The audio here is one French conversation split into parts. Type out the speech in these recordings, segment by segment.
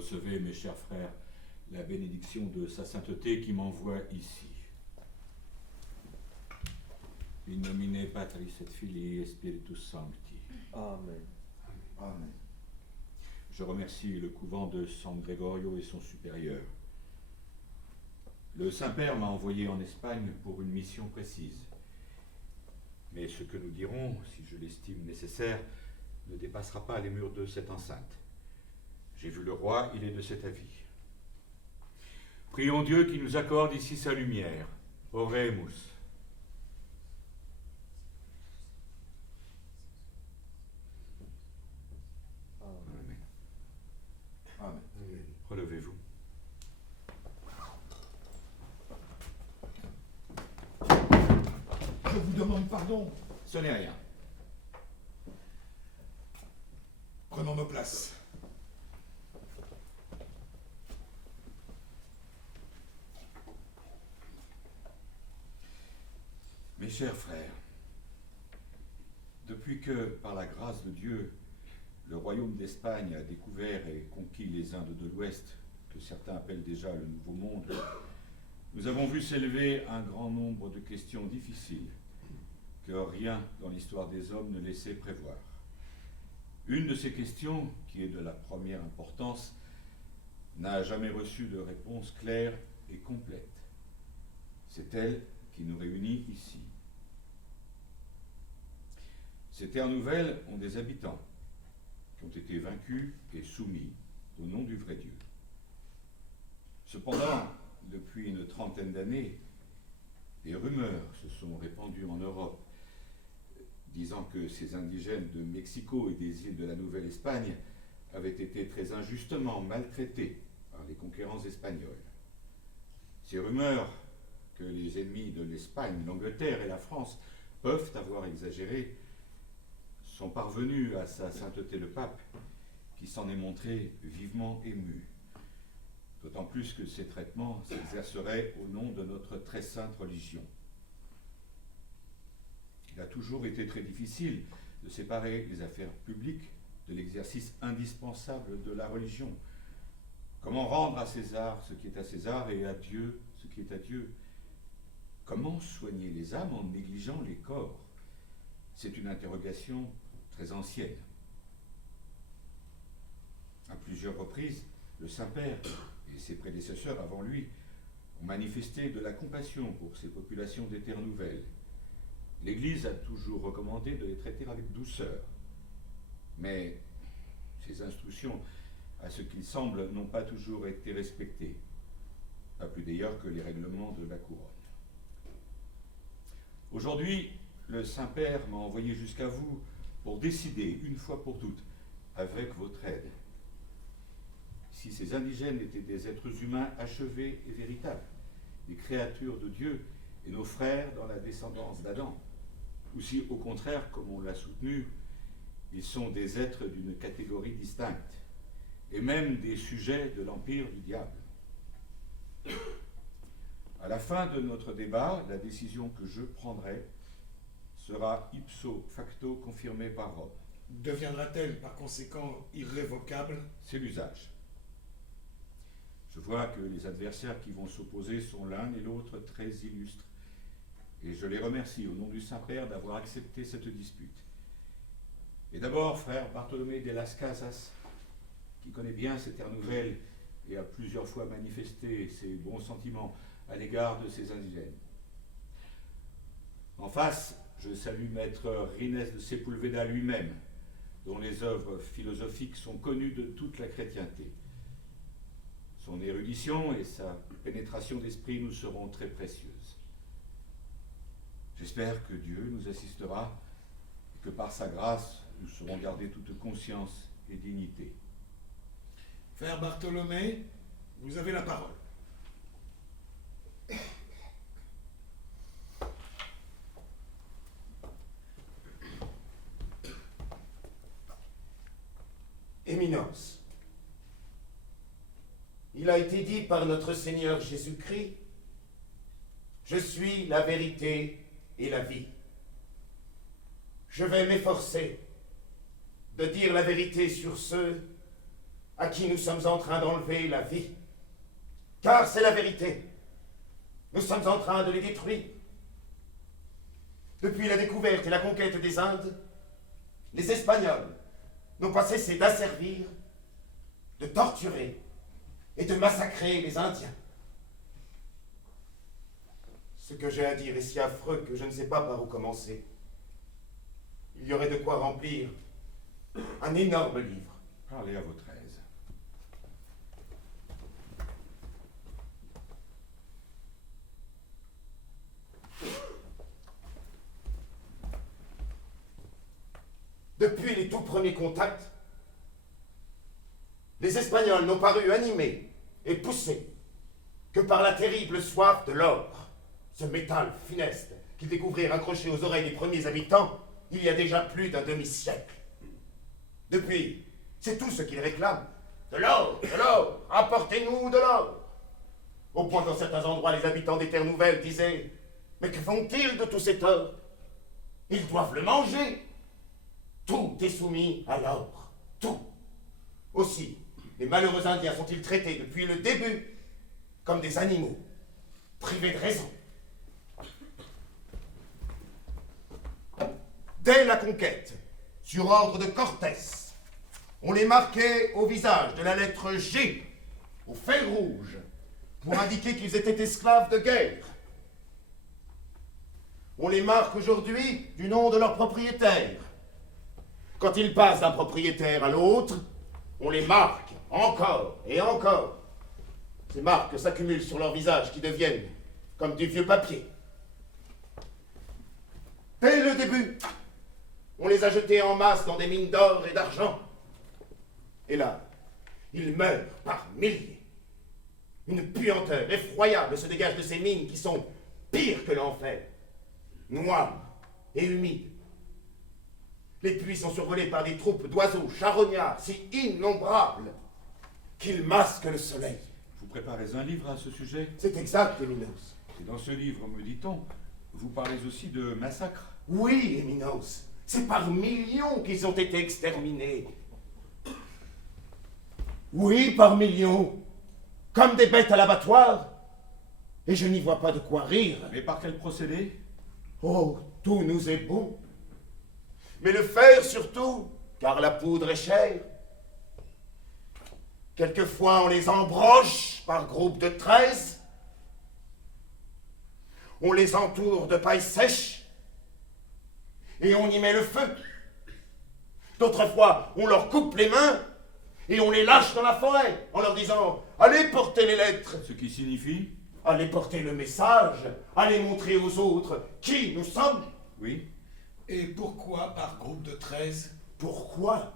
Recevez, mes chers frères, la bénédiction de sa sainteté qui m'envoie ici. In nomine Patris et Filii et Spiritus Sancti. Amen. Amen. Je remercie le couvent de San Gregorio et son supérieur. Le Saint-Père m'a envoyé en Espagne pour une mission précise. Mais ce que nous dirons, si je l'estime nécessaire, ne dépassera pas les murs de cette enceinte. J'ai vu le roi, il est de cet avis. Prions Dieu qui nous accorde ici sa lumière. Oremus. Amen. Amen. Relevez-vous. Je vous demande pardon. Ce n'est rien. Prenons nos places. Mes chers frères, depuis que, par la grâce de Dieu, le royaume d'Espagne a découvert et conquis les Indes de l'Ouest, que certains appellent déjà le Nouveau Monde, nous avons vu s'élever un grand nombre de questions difficiles que rien dans l'histoire des hommes ne laissait prévoir. Une de ces questions, qui est de la première importance, n'a jamais reçu de réponse claire et complète. C'est elle qui nous réunit ici. Ces terres nouvelles ont des habitants qui ont été vaincus et soumis au nom du vrai Dieu. Cependant, depuis une trentaine d'années, des rumeurs se sont répandues en Europe disant que ces indigènes de Mexico et des îles de la Nouvelle-Espagne avaient été très injustement maltraités par les conquérants espagnols. Ces rumeurs, que les ennemis de l'Espagne, l'Angleterre et la France peuvent avoir exagérées, sont parvenus à sa sainteté le pape, qui s'en est montré vivement ému. D'autant plus que ces traitements s'exerceraient au nom de notre très sainte religion. Il a toujours été très difficile de séparer les affaires publiques de l'exercice indispensable de la religion. Comment rendre à César ce qui est à César et à Dieu ce qui est à Dieu? Comment soigner les âmes en négligeant les corps? C'est une interrogation très ancienne. À plusieurs reprises, le Saint-Père et ses prédécesseurs avant lui ont manifesté de la compassion pour ces populations des terres nouvelles. L'Église a toujours recommandé de les traiter avec douceur. Mais ces instructions, à ce qu'il semble, n'ont pas toujours été respectées. Pas plus d'ailleurs que les règlements de la couronne. Aujourd'hui, le Saint-Père m'a envoyé jusqu'à vous pour décider, une fois pour toutes, avec votre aide, si ces indigènes étaient des êtres humains achevés et véritables, des créatures de Dieu et nos frères dans la descendance d'Adam, ou si, au contraire, comme on l'a soutenu, ils sont des êtres d'une catégorie distincte, et même des sujets de l'empire du diable. À la fin de notre débat, la décision que je prendrai sera ipso facto confirmée par Rome. Deviendra-t-elle par conséquent irrévocable? C'est l'usage. Je vois que les adversaires qui vont s'opposer sont l'un et l'autre très illustres, et je les remercie au nom du Saint-Père d'avoir accepté cette dispute. Et d'abord, frère Bartholomé de las Casas, qui connaît bien ces terres nouvelles et a plusieurs fois manifesté ses bons sentiments à l'égard de ces indigènes. En face, je salue maître Rines de Sepulveda lui-même, dont les œuvres philosophiques sont connues de toute la chrétienté. Son érudition et sa pénétration d'esprit nous seront très précieuses. J'espère que Dieu nous assistera et que par sa grâce, nous saurons garder toute conscience et dignité. Frère Bartholomé, vous avez la parole. Éminence, il a été dit par notre Seigneur Jésus-Christ, « Je suis la vérité et la vie. » Je vais m'efforcer de dire la vérité sur ceux à qui nous sommes en train d'enlever la vie. Car c'est la vérité. Nous sommes en train de les détruire. Depuis la découverte et la conquête des Indes, les Espagnols n'ont pas cessé d'asservir, de torturer et de massacrer les Indiens. Ce que j'ai à dire est si affreux que je ne sais pas par où commencer. Il y aurait de quoi remplir un énorme livre. Parlez à votre aise. Depuis les tout premiers contacts, les Espagnols n'ont paru animés et poussés que par la terrible soif de l'or, ce métal funeste qu'ils découvrirent accroché aux oreilles des premiers habitants il y a déjà plus d'un demi-siècle. Depuis, c'est tout ce qu'ils réclament. De l'or, apportez-nous de l'or. Au point qu'en certains endroits, les habitants des terres nouvelles disaient « Mais que font-ils de tout cet or? Ils doivent le manger. » Tout est soumis à l'or. Tout. Aussi, les malheureux Indiens sont-ils traités depuis le début comme des animaux, privés de raison. Dès la conquête, sur ordre de Cortés, on les marquait au visage de la lettre G, au fer rouge, pour indiquer qu'ils étaient esclaves de guerre. On les marque aujourd'hui du nom de leur propriétaire. Quand ils passent d'un propriétaire à l'autre, on les marque encore et encore. Ces marques s'accumulent sur leurs visages qui deviennent comme du vieux papier. Dès le début, on les a jetés en masse dans des mines d'or et d'argent. Et là, ils meurent par milliers. Une puanteur effroyable se dégage de ces mines qui sont pires que l'enfer, noires et humides. Les puits sont survolés par des troupes d'oiseaux charognards si innombrables qu'ils masquent le soleil. Vous préparez un livre à ce sujet? C'est exact, Éminos. Et dans ce livre, me dit-on, vous parlez aussi de massacres? Oui, Éminos. C'est par millions qu'ils ont été exterminés. Oui, par millions. Comme des bêtes à l'abattoir. Et je n'y vois pas de quoi rire. Mais par quel procédé? Oh, tout nous est bon. Mais le fer surtout, car la poudre est chère. Quelquefois, on les embroche par groupe de 13. On les entoure de paille sèche. Et on y met le feu. D'autres fois, on leur coupe les mains et on les lâche dans la forêt en leur disant « Allez porter les lettres !» Ce qui signifie? Allez porter le message, allez montrer aux autres qui nous sommes. Oui. Et pourquoi par groupe de 13? Pourquoi?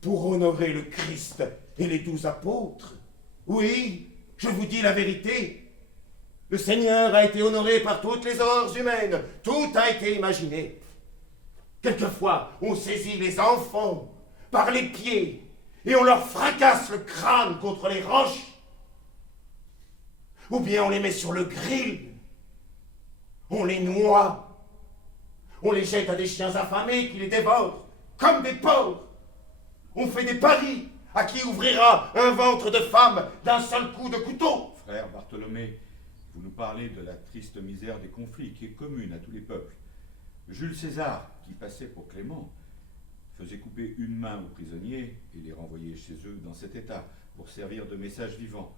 Pour honorer le Christ et les 12 apôtres. Oui, je vous dis la vérité. Le Seigneur a été honoré par toutes les horreurs humaines. Tout a été imaginé. Quelquefois, on saisit les enfants par les pieds et on leur fracasse le crâne contre les roches. Ou bien on les met sur le grill. On les noie. On les jette à des chiens affamés qui les dévorent, comme des porcs. On fait des paris à qui ouvrira un ventre de femme d'un seul coup de couteau. Frère Bartholomé, vous nous parlez de la triste misère des conflits qui est commune à tous les peuples. Jules César, qui passait pour Clément, faisait couper une main aux prisonniers et les renvoyer chez eux dans cet état pour servir de message vivant.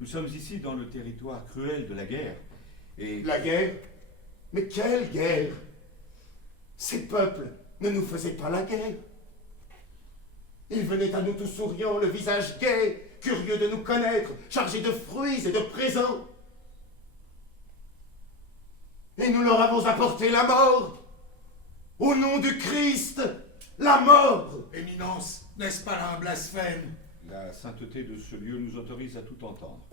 Nous sommes ici dans le territoire cruel de la guerre. Et... La guerre? Mais quelle guerre? Ces peuples ne nous faisaient pas la guerre. Ils venaient à nous tout souriants, le visage gai, curieux de nous connaître, chargés de fruits et de présents. Et nous leur avons apporté la mort. Au nom du Christ, la mort. Éminence, n'est-ce pas là un blasphème? La sainteté de ce lieu nous autorise à tout entendre.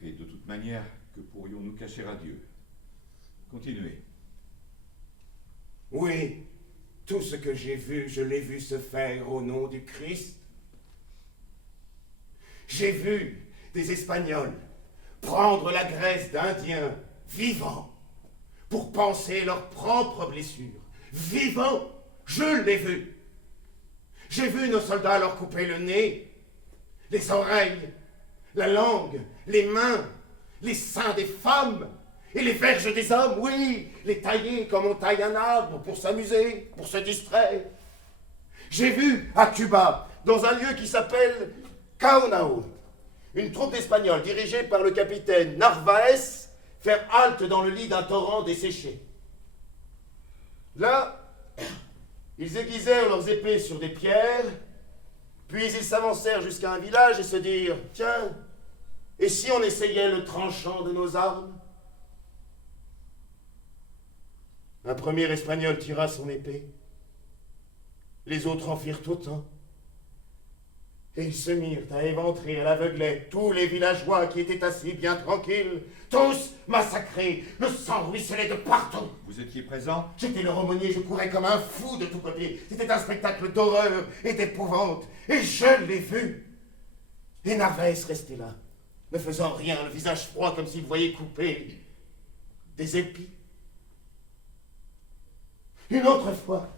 Et de toute manière, que pourrions-nous cacher à Dieu? Continuez. Oui, tout ce que j'ai vu, je l'ai vu se faire au nom du Christ. J'ai vu des Espagnols prendre la graisse d'Indiens vivants pour panser leurs propres blessures. Vivants, je l'ai vu. J'ai vu nos soldats leur couper le nez, les oreilles, la langue, les mains, les seins des femmes et les verges des hommes, oui, les tailler comme on taille un arbre pour s'amuser, pour se distraire. J'ai vu à Cuba, dans un lieu qui s'appelle Caonao, une troupe d'Espagnols dirigée par le capitaine Narvaez faire halte dans le lit d'un torrent desséché. Là, ils aiguisèrent leurs épées sur des pierres, puis ils s'avancèrent jusqu'à un village et se dirent « Tiens, et si on essayait le tranchant de nos armes ?» Un premier Espagnol tira son épée. Les autres en firent autant. Et ils se mirent à éventrer à l'aveuglette tous les villageois qui étaient assis bien tranquilles, tous massacrés, le sang ruisselait de partout. Vous étiez présent? J'étais leur aumônier, je courais comme un fou de tous côtés. C'était un spectacle d'horreur et d'épouvante, et je l'ai vu. Et Narvaez restait là, ne faisant rien, le visage froid comme s'il voyait couper des épis. Une autre fois,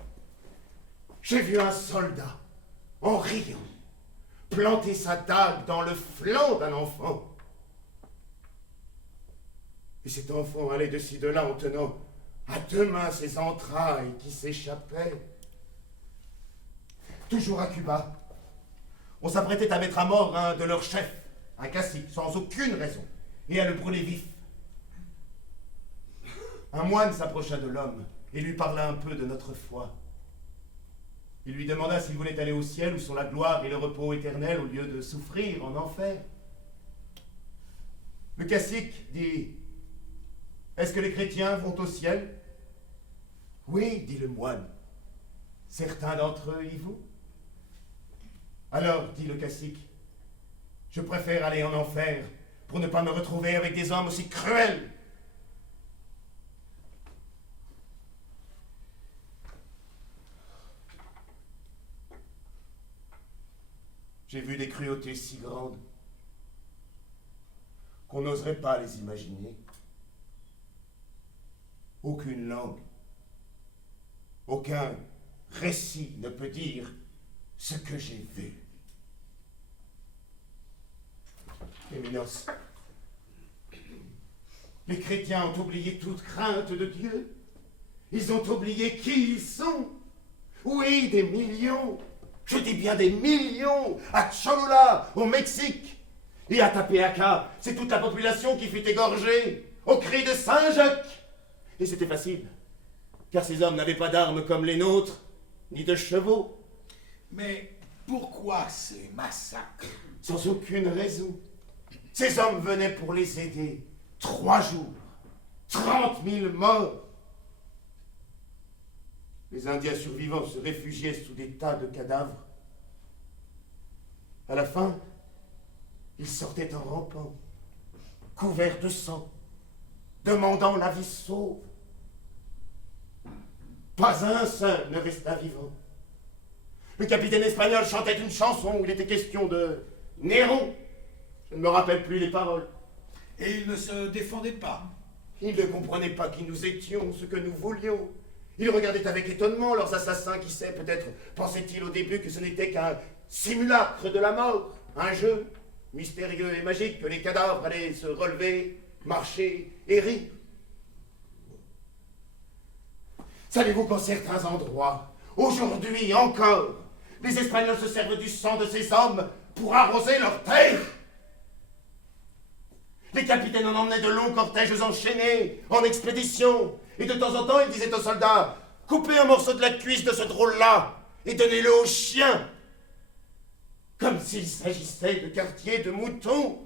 j'ai vu un soldat, en riant, planter sa dague dans le flanc d'un enfant. Et cet enfant allait de ci de là en tenant à deux mains ses entrailles qui s'échappaient. Toujours à Cuba, on s'apprêtait à mettre à mort un de leurs chefs, un cacique, sans aucune raison, et à le brûler vif. Un moine s'approcha de l'homme et lui parla un peu de notre foi. Il lui demanda s'il voulait aller au ciel où sont la gloire et le repos éternel au lieu de souffrir en enfer. Le cacique dit « Est-ce que les chrétiens vont au ciel ?»« Oui, dit le moine. Certains d'entre eux y vont. »« Alors, dit le cacique, je préfère aller en enfer pour ne pas me retrouver avec des hommes aussi cruels. » J'ai vu des cruautés si grandes qu'on n'oserait pas les imaginer. Aucune langue, aucun récit ne peut dire ce que j'ai vu. Éminence, les chrétiens ont oublié toute crainte de Dieu. Ils ont oublié qui ils sont. Oui, des millions. Je dis bien des millions, à Cholula, au Mexique, et à Tapeaca, c'est toute la population qui fut égorgée, au cri de Saint-Jacques. Et c'était facile, car ces hommes n'avaient pas d'armes comme les nôtres, ni de chevaux. Mais pourquoi ces massacres? Sans aucune raison. Ces hommes venaient pour les aider. 3 jours, 30 000 morts. Les Indiens survivants se réfugiaient sous des tas de cadavres. À la fin, ils sortaient en rampant, couverts de sang, demandant la vie sauve. Pas un seul ne resta vivant. Le capitaine espagnol chantait une chanson où il était question de Néron. Je ne me rappelle plus les paroles. Et ils ne se défendaient pas. Ils ne comprenaient pas qui nous étions, ce que nous voulions. Ils regardaient avec étonnement leurs assassins, qui sait, peut-être pensaient-ils au début que ce n'était qu'un simulacre de la mort, un jeu mystérieux et magique, que les cadavres allaient se relever, marcher et rire. Savez-vous qu'en certains endroits, aujourd'hui encore, les Espagnols se servent du sang de ces hommes pour arroser leurs terres? Les capitaines en emmenaient de longs cortèges enchaînés, en expédition. Et de temps en temps, ils disaient aux soldats, « Coupez un morceau de la cuisse de ce drôle-là et donnez-le aux chiens !» Comme s'il s'agissait de quartiers de moutons.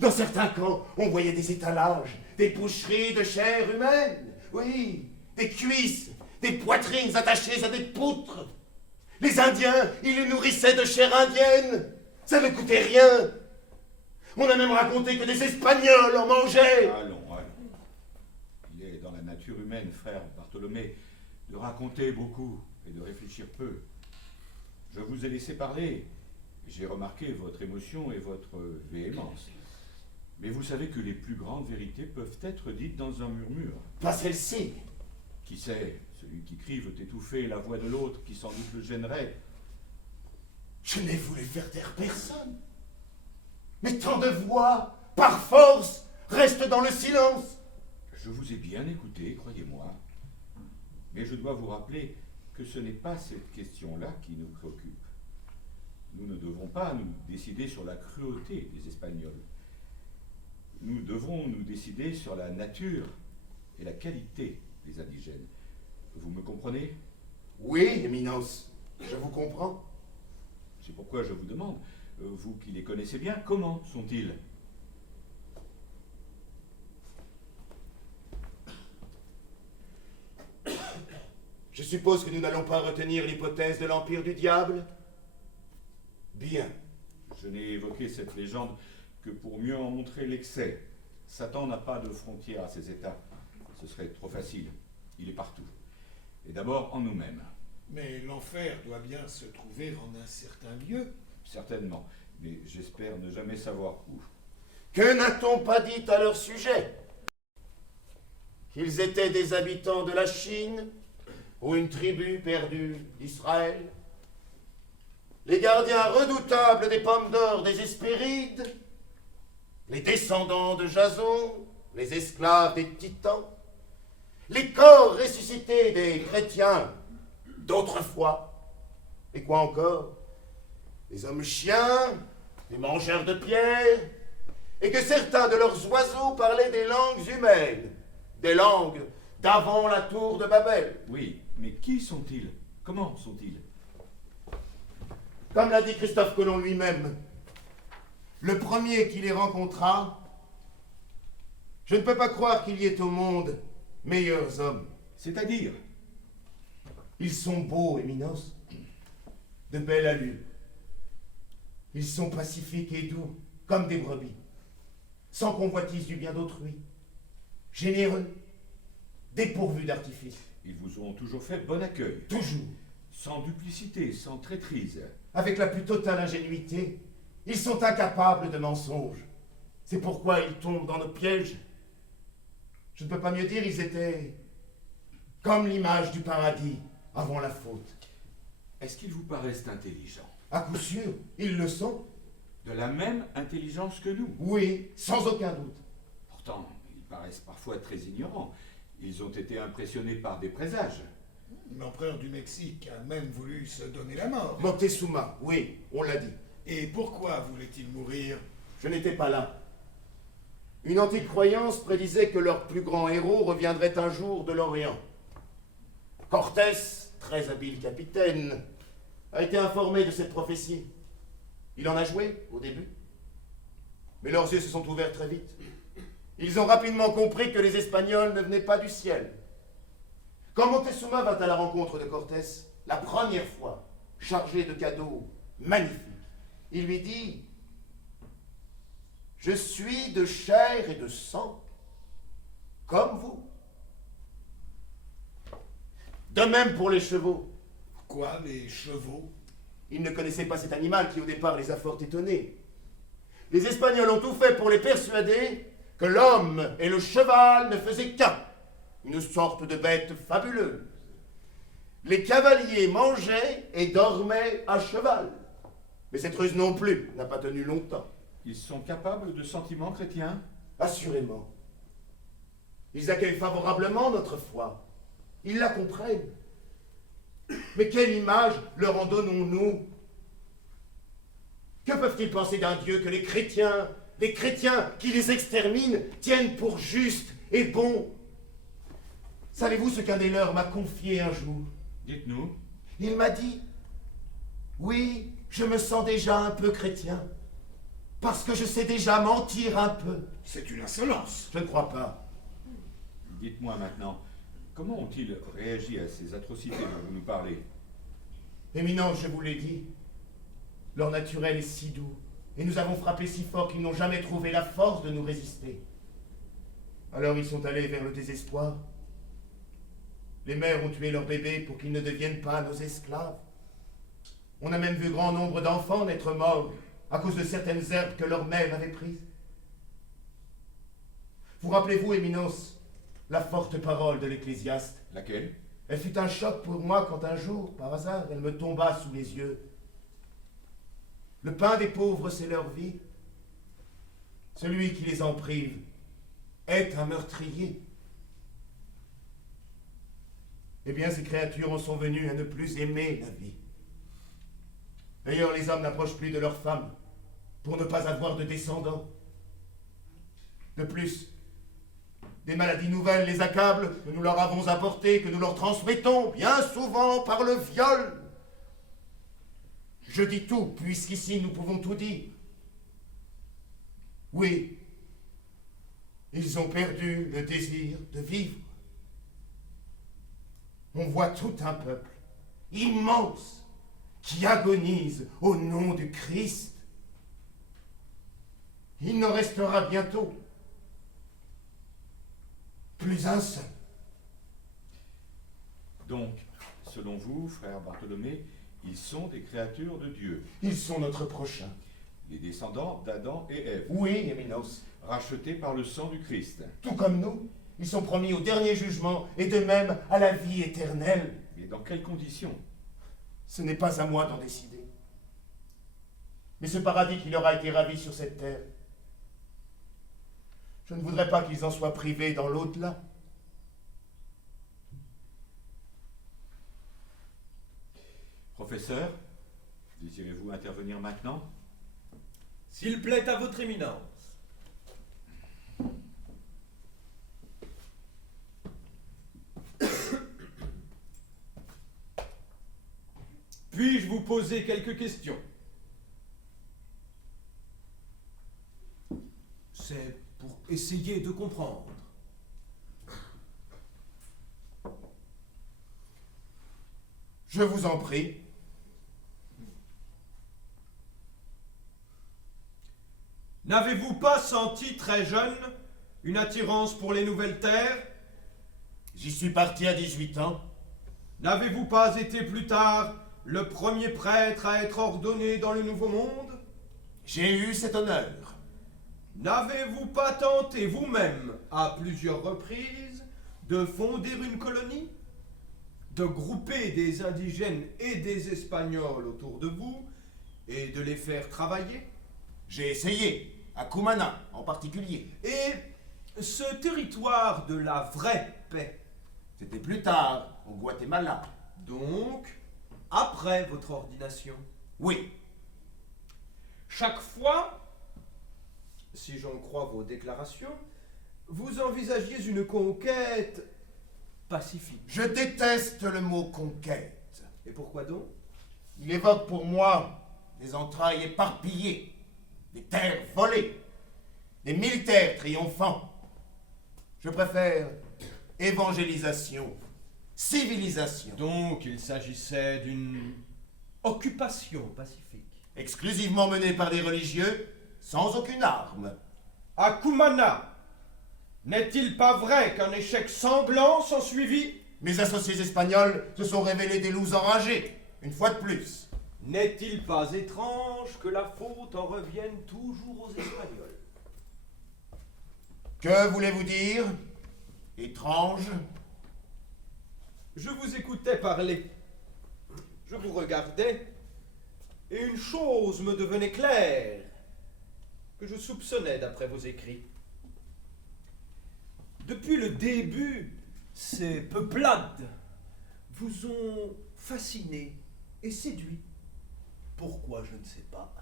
Dans certains camps, on voyait des étalages, des boucheries de chair humaine. Oui, des cuisses, des poitrines attachées à des poutres. Les Indiens, ils les nourrissaient de chair indienne. Ça ne coûtait rien. On a même raconté que des Espagnols en mangeaient. Allons. Il est dans la nature humaine, frère Bartholomé, de raconter beaucoup et de réfléchir peu. Je vous ai laissé parler. J'ai remarqué votre émotion et votre véhémence. Mais vous savez que les plus grandes vérités peuvent être dites dans un murmure. Pas celle-ci. Qui sait ce Celui qui crie veut étouffer la voix de l'autre qui sans doute le gênerait. Je n'ai voulu faire taire personne. Mais tant de voix, par force, restent dans le silence. Je vous ai bien écouté, croyez-moi. Mais je dois vous rappeler que ce n'est pas cette question-là qui nous préoccupe. Nous ne devons pas nous décider sur la cruauté des Espagnols. Nous devrons nous décider sur la nature et la qualité des indigènes. Vous me comprenez? Oui, Éminence, je vous comprends. C'est pourquoi je vous demande, vous qui les connaissez bien, comment sont-ils? Je suppose que nous n'allons pas retenir l'hypothèse de l'Empire du Diable? Bien. Je n'ai évoqué cette légende que pour mieux en montrer l'excès. Satan n'a pas de frontières à ses états. Ce serait trop facile. Il est partout. Et d'abord en nous-mêmes. Mais l'enfer doit bien se trouver en un certain lieu. Certainement. Mais j'espère ne jamais savoir où. Que n'a-t-on pas dit à leur sujet? Qu'ils étaient des habitants de la Chine ou une tribu perdue d'Israël? Les gardiens redoutables des pommes d'or des Hespérides? Les descendants de Jason? Les esclaves des Titans? Les corps ressuscités des chrétiens d'autrefois? Et quoi encore? Des hommes chiens? Des mangeurs de pierre? Et que certains de leurs oiseaux parlaient des langues humaines, des langues d'avant la tour de Babel. Oui, mais qui sont-ils? Comment sont-ils? Comme l'a dit Christophe Colomb lui-même, le premier qui les rencontra, je ne peux pas croire qu'il y ait au monde meilleurs hommes. C'est-à-dire? Ils sont beaux, Éminence, de belle allure. Ils sont pacifiques et doux, comme des brebis, sans convoitise du bien d'autrui, généreux, dépourvus d'artifice. Ils vous ont toujours fait bon accueil. Toujours, Sans duplicité, sans traîtrise. avec la plus totale ingénuité, ils sont incapables de mensonges. C'est pourquoi ils tombent dans nos pièges. Je ne peux pas mieux dire, ils étaient comme l'image du paradis avant la faute. Est-ce qu'ils vous paraissent intelligents? À coup sûr, ils le sont. De la même intelligence que nous? Oui, sans aucun doute. Pourtant, ils paraissent parfois très ignorants. Ils ont été impressionnés par des présages. L'empereur du Mexique a même voulu se donner la mort. Moctezuma, oui, on l'a dit. Et pourquoi voulait-il mourir? Je n'étais pas là. Une antique croyance prédisait que leur plus grand héros reviendrait un jour de l'Orient. Cortés, très habile capitaine, a été informé de cette prophétie. Il en a joué au début. Mais leurs yeux se sont ouverts très vite. Ils ont rapidement compris que les Espagnols ne venaient pas du ciel. Quand Moctezuma vint à la rencontre de Cortés, la première fois, chargé de cadeaux magnifiques, il lui dit: « Je suis de chair et de sang, comme vous. » De même pour les chevaux. Quoi, les chevaux? Ils ne connaissaient pas cet animal qui au départ les a fort étonnés. Les Espagnols ont tout fait pour les persuader que l'homme et le cheval ne faisaient qu'un, une sorte de bête fabuleuse. Les cavaliers mangeaient et dormaient à cheval. Mais cette ruse non plus n'a pas tenu longtemps. Ils sont capables de sentiments chrétiens? Assurément. Ils accueillent favorablement notre foi. Ils la comprennent. Mais quelle image leur en donnons-nous? Que peuvent-ils penser d'un Dieu que les chrétiens qui les exterminent, tiennent pour juste et bon? Savez-vous ce qu'un des leurs m'a confié un jour? Dites-nous. Il m'a dit: « Oui, je me sens déjà un peu chrétien, parce que je sais déjà mentir un peu. » C'est une insolence. Je ne crois pas. Dites-moi maintenant, comment ont-ils réagi à ces atrocités dont vous nous parlez? Éminence, je vous l'ai dit, leur naturel est si doux, et nous avons frappé si fort qu'ils n'ont jamais trouvé la force de nous résister. Alors ils sont allés vers le désespoir. Les mères ont tué leurs bébés pour qu'ils ne deviennent pas nos esclaves. On a même vu grand nombre d'enfants naître morts à cause de certaines herbes que leurs mères avaient prises. Vous rappelez-vous, Éminence, la forte parole de l'Ecclésiaste? Laquelle? Elle fut un choc pour moi quand un jour, par hasard, elle me tomba sous les yeux. Le pain des pauvres, c'est leur vie. Celui qui les en prive est un meurtrier. Eh bien, ces créatures en sont venues à ne plus aimer la vie. D'ailleurs, les hommes n'approchent plus de leurs femmes pour ne pas avoir de descendants. De plus, des maladies nouvelles les accablent que nous leur avons apportées, que nous leur transmettons bien souvent par le viol. Je dis tout, puisqu'ici nous pouvons tout dire. Oui, ils ont perdu le désir de vivre. On voit tout un peuple immense qui agonise au nom du Christ. Il n'en restera bientôt plus un seul. Donc, selon vous, frère Bartholomé, ils sont des créatures de Dieu, Ils sont notre prochain. les descendants d'Adam et Ève, Oui, Éminos. rachetés par le sang du Christ. Tout comme nous, ils sont promis au dernier jugement et de même à la vie éternelle. Mais dans quelles conditions? Ce n'est pas à moi d'en décider. Mais ce paradis qui leur a été ravi sur cette terre, je ne voudrais pas qu'ils en soient privés dans l'au-delà. Professeur, désirez-vous intervenir maintenant? S'il plaît à votre éminence. Puis-je vous poser quelques questions? C'est pour essayer de comprendre. Je vous en prie. N'avez-vous pas senti très jeune une attirance pour les nouvelles terres? J'y suis parti à 18 ans. N'avez-vous pas été plus tard le premier prêtre à être ordonné dans le Nouveau Monde? J'ai eu cet honneur. N'avez-vous pas tenté vous-même, à plusieurs reprises, de fonder une colonie? De grouper des indigènes et des Espagnols autour de vous et de les faire travailler? J'ai essayé, à Cumana en particulier. Et ce territoire de la vraie paix, C'était plus tard, au Guatemala. donc, après votre ordination? Oui, Chaque fois, si j'en crois vos déclarations, vous envisagiez une conquête pacifique. je déteste le mot conquête. Et pourquoi donc? Il évoque pour moi des entrailles éparpillées, des terres volées, des militaires triomphants. Je préfère évangélisation, civilisation, Donc il s'agissait d'une occupation pacifique. exclusivement menée par des religieux, sans aucune arme. À Cumana, n'est-il pas vrai qu'un échec sanglant s'ensuivit? Mes associés espagnols se sont révélés des loups enragés, une fois de plus. N'est-il pas étrange que la faute en revienne toujours aux Espagnols? Que voulez-vous dire? Étrange? Je vous écoutais parler. Je vous regardais, et une chose me devenait claire, que je soupçonnais d'après vos écrits. Depuis le début, ces peuplades vous ont fasciné et séduit. Pourquoi, je ne sais pas.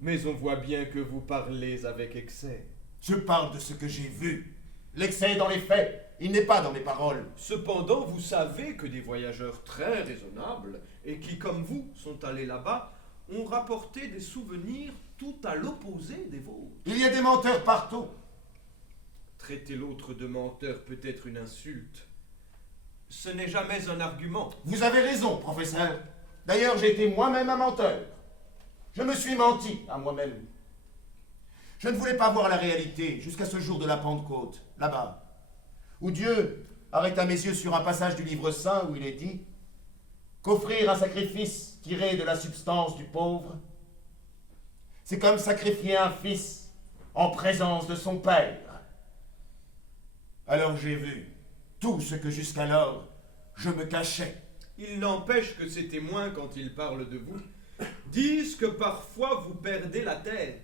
Mais on voit bien que vous parlez avec excès. Je parle de ce que j'ai vu. L'excès est dans les faits, il n'est pas dans mes paroles. Cependant, vous savez que des voyageurs très raisonnables, et qui, comme vous, sont allés là-bas, ont rapporté des souvenirs tout à l'opposé des vôtres. Il y a des menteurs partout. Traiter l'autre de menteur peut être une insulte. Ce n'est jamais un argument. Vous avez raison, professeur. D'ailleurs, j'ai été moi-même un menteur. Je me suis menti à moi-même. Je ne voulais pas voir la réalité jusqu'à ce jour de la Pentecôte, là-bas, où Dieu arrêta mes yeux sur un passage du livre saint où il est dit qu'offrir un sacrifice tiré de la substance du pauvre, c'est comme sacrifier un fils en présence de son père. Alors j'ai vu tout ce que jusqu'alors Je me cachais. Il n'empêche que ces témoins, quand ils parlent de vous, disent que parfois vous perdez la tête.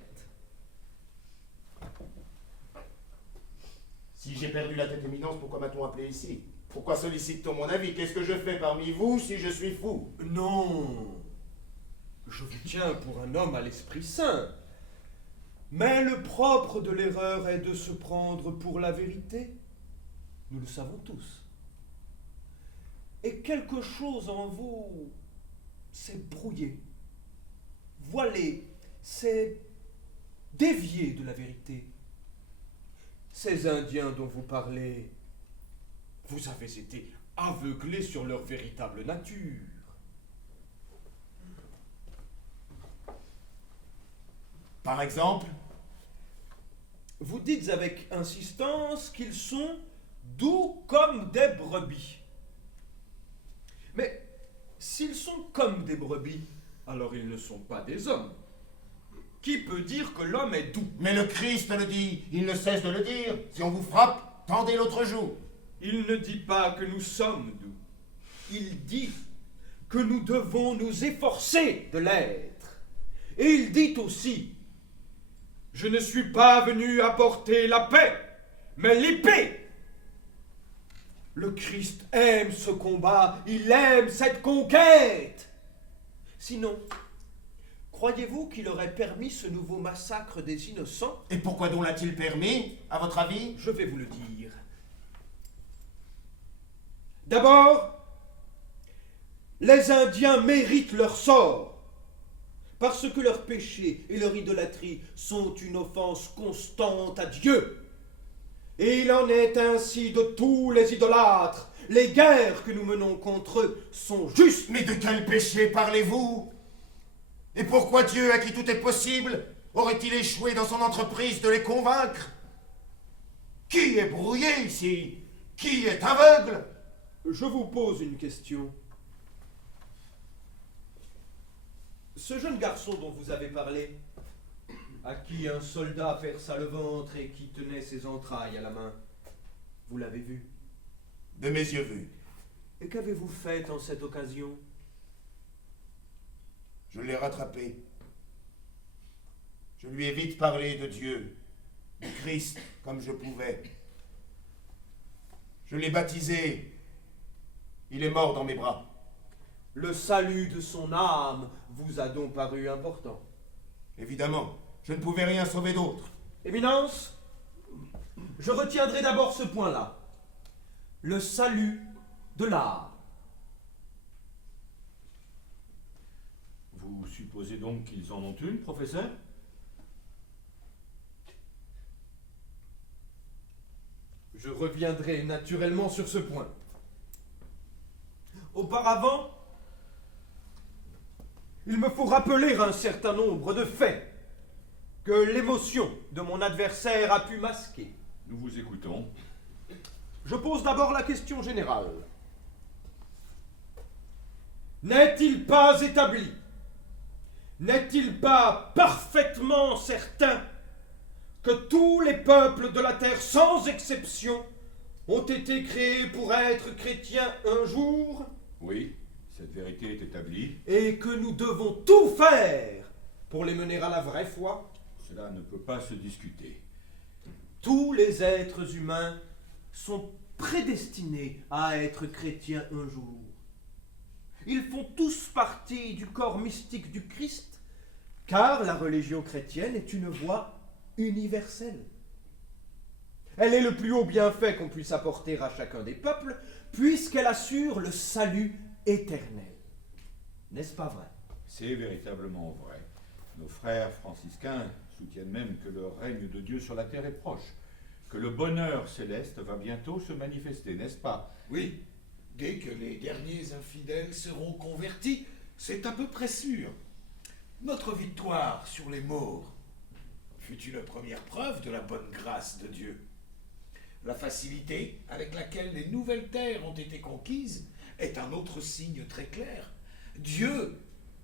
Si j'ai perdu la tête, Éminence, pourquoi m'a-t-on appelé ici? Pourquoi sollicite-t-on mon avis? Qu'est-ce que je fais parmi vous si je suis fou? Non, je vous tiens pour un homme à l'esprit saint. Mais le propre de l'erreur est de se prendre pour la vérité. Nous le savons tous. Et quelque chose en vous s'est brouillé, voilé, s'est dévié de la vérité. Ces Indiens dont vous parlez, vous avez été aveuglés sur leur véritable nature. Par exemple? Vous dites avec insistance qu'ils sont doux comme des brebis. Mais s'ils sont comme des brebis, alors ils ne sont pas des hommes. Qui peut dire que l'homme est doux? Mais le Christ le dit, il ne cesse de le dire. Si on vous frappe, tendez l'autre joue. Il ne dit pas que nous sommes doux. Il dit que nous devons nous efforcer de l'être. Et il dit aussi: je ne suis pas venu apporter la paix, mais l'épée. Le Christ aime ce combat, il aime cette conquête. Sinon, croyez-vous qu'il aurait permis ce nouveau massacre des innocents? Et pourquoi donc l'a-t-il permis, à votre avis? Je vais vous le dire. D'abord, les Indiens méritent leur sort, parce que leurs péchés et leur idolâtrie sont une offense constante à Dieu. Et il en est ainsi de tous les idolâtres. Les guerres que nous menons contre eux sont justes. Mais de quel péché parlez-vous? Et pourquoi Dieu, à qui tout est possible, aurait-il échoué dans son entreprise de les convaincre? Qui est brouillé ici? Qui est aveugle? Je vous pose une question. Ce jeune garçon dont vous avez parlé, à qui un soldat perça le ventre et qui tenait ses entrailles à la main, vous l'avez vu? De mes yeux vus. Et qu'avez-vous fait en cette occasion? Je l'ai rattrapé. Je lui ai vite parlé de Dieu, du Christ, comme je pouvais. Je l'ai baptisé. Il est mort dans mes bras. Le salut de son âme vous a donc paru important? Évidemment, je ne pouvais rien sauver d'autre. Éminence, je retiendrai d'abord ce point-là. Le salut de l'âme. Vous supposez donc qu'ils en ont une, professeur? Je reviendrai naturellement sur ce point. Auparavant, il me faut rappeler un certain nombre de faits que l'émotion de mon adversaire a pu masquer. Nous vous écoutons. Je pose d'abord la question générale. N'est-il pas établi, n'est-il pas parfaitement certain que tous les peuples de la terre, sans exception, ont été créés pour être chrétiens un jour? Oui, cette vérité est établie. Et que nous devons tout faire pour les mener à la vraie foi? Cela ne peut pas se discuter. Tous les êtres humains sont prédestinés à être chrétiens un jour. Ils font tous partie du corps mystique du Christ, car la religion chrétienne est une voie universelle. Elle est le plus haut bienfait qu'on puisse apporter à chacun des peuples, puisqu'elle assure le salut éternel. N'est-ce pas vrai? C'est véritablement vrai. Nos frères franciscains soutiennent même que le règne de Dieu sur la terre est proche, que le bonheur céleste va bientôt se manifester, n'est-ce pas? Oui, dès que les derniers infidèles seront convertis, c'est à peu près sûr. Notre victoire sur les morts fut une première preuve de la bonne grâce de Dieu. La facilité avec laquelle les nouvelles terres ont été conquises est un autre signe très clair. Dieu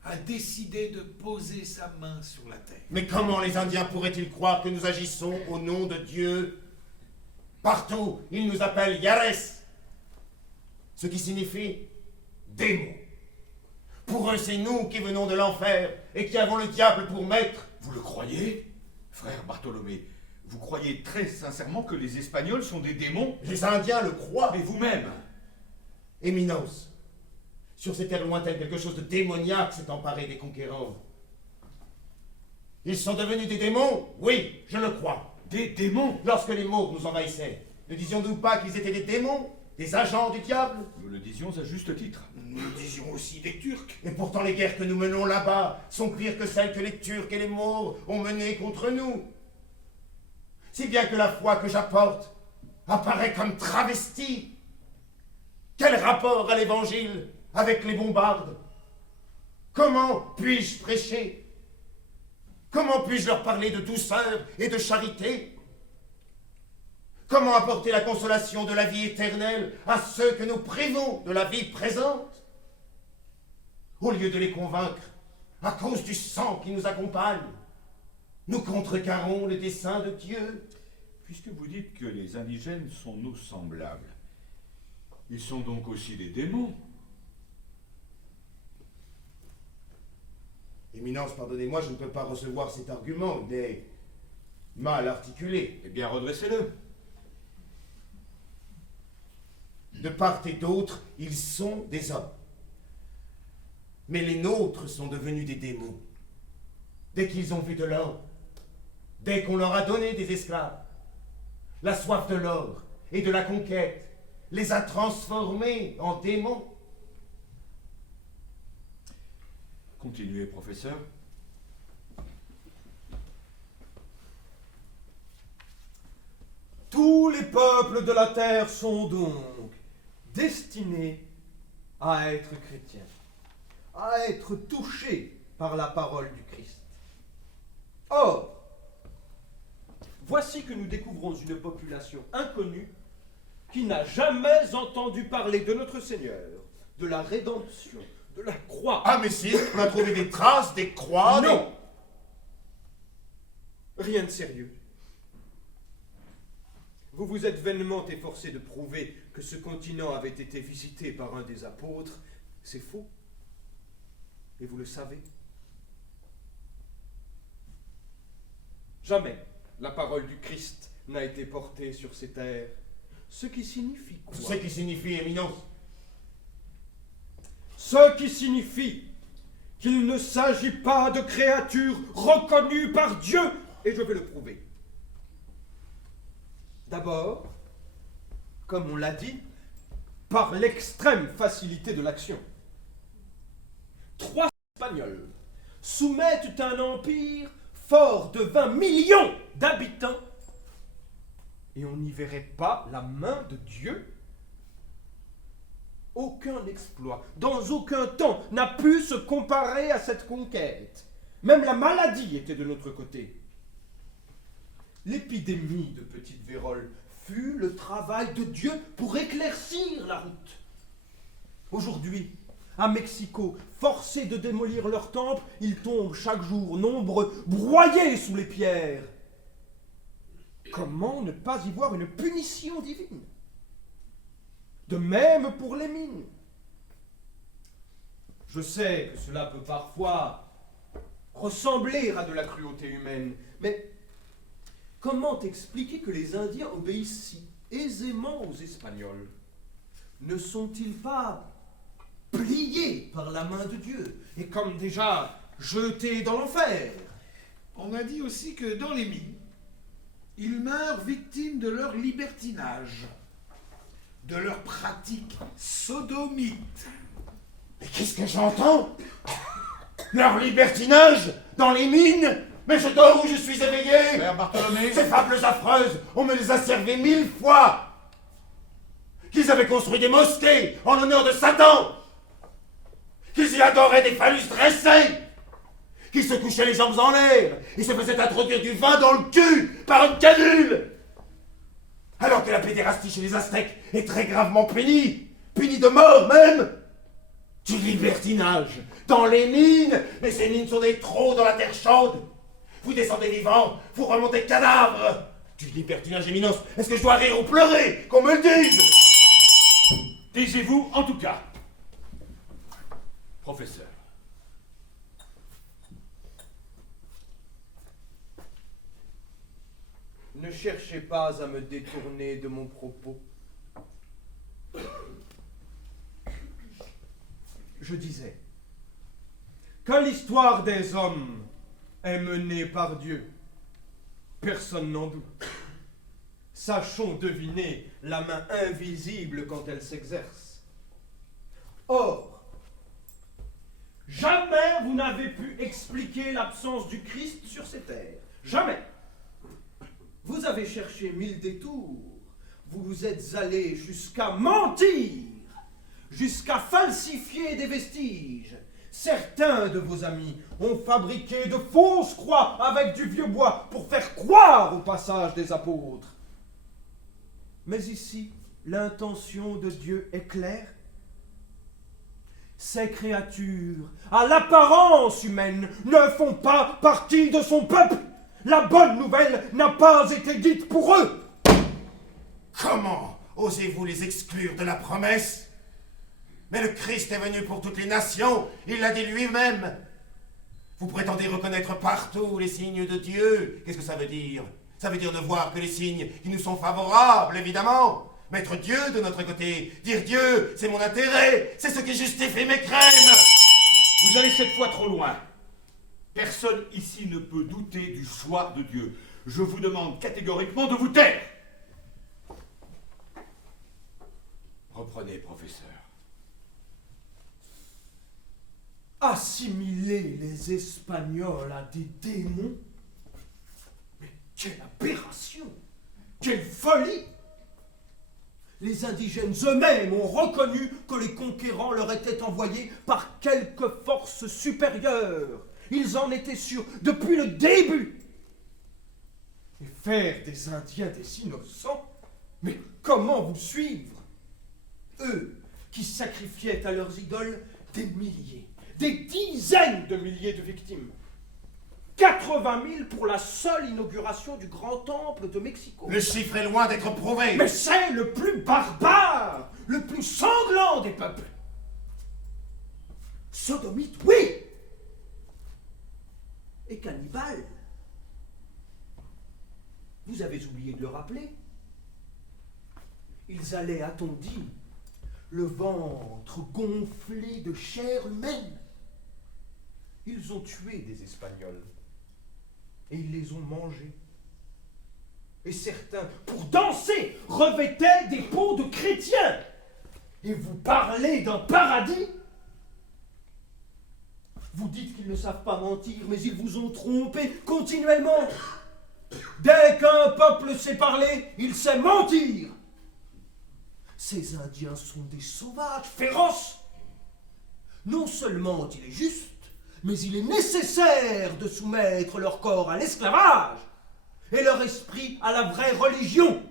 a décidé de poser sa main sur la terre. Mais comment les Indiens pourraient-ils croire que nous agissons au nom de Dieu? Partout, ils nous appellent Yares. ce qui signifie démon. Pour eux, c'est nous qui venons de l'enfer et qui avons le diable pour maître. Vous le croyez, frère Bartholomé? Vous croyez très sincèrement que les Espagnols sont des démons? Les Indiens le croient. Mais vous-même? Éminence, sur ces terres lointaines, quelque chose de démoniaque s'est emparé des conquérants. Ils sont devenus des démons? Oui, je le crois. Des démons? Lorsque les Maures nous envahissaient, ne disions-nous pas qu'ils étaient des démons? Des agents du diable? Nous le disions à juste titre. Nous disions aussi des Turcs. Et pourtant les guerres que nous menons là-bas sont pires que celles que les Turcs et les Maures ont menées contre nous. Si bien que la foi que j'apporte apparaît comme travestie. Quel rapport à l'évangile avec les bombardes? Comment puis-je prêcher? Comment puis-je leur parler de douceur et de charité? Comment apporter la consolation de la vie éternelle à ceux que nous privons de la vie présente? Au lieu de les convaincre, à cause du sang qui nous accompagne, nous contrecarrons le dessein de Dieu. Puisque vous dites que les indigènes sont nos semblables, ils sont donc aussi des démons. Éminence, pardonnez-moi, je ne peux pas recevoir cet argument, il est mal articulé. Eh bien, redressez-le. De part et d'autre, ils sont des hommes. Mais les nôtres sont devenus des démons. Dès qu'ils ont vu de l'or, dès qu'on leur a donné des esclaves, la soif de l'or et de la conquête les a transformés en démons. Continuez, professeur. Tous les peuples de la terre sont donc destinés à être chrétiens, à être touchés par la parole du Christ. Or, voici que nous découvrons une population inconnue qui n'a jamais entendu parler de notre Seigneur, de la rédemption, de la croix. Ah, mais si, on a trouvé des traces, des croix. Non! Rien de sérieux. Vous vous êtes vainement efforcé de prouver que ce continent avait été visité par un des apôtres. C'est faux. Et vous le savez. Jamais la parole du Christ n'a été portée sur ces terres. Ce qui signifie quoi? Ce qui signifie, Éminence. Ce qui signifie qu'il ne s'agit pas de créatures reconnues par Dieu, et je vais le prouver. D'abord, comme on l'a dit, par l'extrême facilité de l'action. 3 Espagnols soumettent un empire fort de 20 millions d'habitants, et on n'y verrait pas la main de Dieu. Aucun exploit, dans aucun temps, n'a pu se comparer à cette conquête. Même la maladie était de notre côté. L'épidémie de petite vérole fut le travail de Dieu pour éclaircir la route. Aujourd'hui, à Mexico, forcés de démolir leur temple, ils tombent chaque jour nombreux, broyés sous les pierres. Comment ne pas y voir une punition divine? De même pour les mines. Je sais que cela peut parfois ressembler à de la cruauté humaine, mais comment expliquer que les Indiens obéissent si aisément aux Espagnols? Ne sont-ils pas pliés par la main de Dieu et comme déjà jetés dans l'enfer? On a dit aussi que dans les mines, ils meurent victimes de leur libertinage, de leurs pratiques sodomites. Mais qu'est-ce que j'entends? Leur libertinage dans les mines? Mais je dors ou je suis éveillé? Frère Bartholomé. Ces fables affreuses, on me les a servies 1000 fois. Qu'ils avaient construit des mosquées en l'honneur de Satan. Qu'ils y adoraient des phallus dressés. Qu'ils se couchaient les jambes en l'air et se faisaient introduire du vin dans le cul par une canule. Alors que la pédérastie chez les Aztèques est très gravement punie de mort même. Du libertinage dans les mines. Mais ces mines sont des trous dans la terre chaude. Vous descendez vivant, vous remontez cadavre. Du libertinage, Éminence. Est-ce que je dois rire ou pleurer? Qu'on me le dise. Taisez-vous en tout cas. Professeur. Ne cherchez pas à me détourner de mon propos. Je disais que l'histoire des hommes est menée par Dieu. Personne n'en doute. Sachons deviner la main invisible quand elle s'exerce. Or, jamais vous n'avez pu expliquer l'absence du Christ sur ces terres. Jamais. Vous avez cherché 1000 détours. Vous vous êtes allé jusqu'à mentir, jusqu'à falsifier des vestiges. Certains de vos amis ont fabriqué de fausses croix avec du vieux bois pour faire croire au passage des apôtres. Mais ici, l'intention de Dieu est claire. Ces créatures, à l'apparence humaine, ne font pas partie de son peuple. La bonne nouvelle n'a pas été dite pour eux. Comment osez-vous les exclure de la promesse? Mais le Christ est venu pour toutes les nations, il l'a dit lui-même. Vous prétendez reconnaître partout les signes de Dieu. Qu'est-ce que ça veut dire? Ça veut dire ne voir que les signes qui nous sont favorables, évidemment. Mettre Dieu de notre côté, dire Dieu, c'est mon intérêt, c'est ce qui justifie mes crèmes. Vous allez cette fois trop loin. Personne ici ne peut douter du choix de Dieu. Je vous demande catégoriquement de vous taire. Reprenez, professeur. Assimiler les Espagnols à des démons? Mais quelle aberration! Quelle folie! Les indigènes eux-mêmes ont reconnu que les conquérants leur étaient envoyés par quelque force supérieure. Ils en étaient sûrs depuis le début. Et faire des Indiens des innocents? Mais comment vous suivre? Eux qui sacrifiaient à leurs idoles des milliers, des dizaines de milliers de victimes. 80 000 pour la seule inauguration du grand temple de Mexico. Le chiffre est loin d'être prouvé. Mais c'est le plus barbare, le plus sanglant des peuples. Sodomite, oui. Et cannibale. Vous avez oublié de le rappeler. Ils allaient, a-t-on dit, le ventre gonflé de chair humaine. Ils ont tué des Espagnols. Et ils les ont mangés. Et certains, pour danser, revêtaient des peaux de chrétiens. Et vous parlez d'un paradis? Vous dites qu'ils ne savent pas mentir, mais ils vous ont trompé continuellement. Dès qu'un peuple sait parler, il sait mentir. Ces Indiens sont des sauvages, féroces. Non seulement il est juste, mais il est nécessaire de soumettre leur corps à l'esclavage et leur esprit à la vraie religion.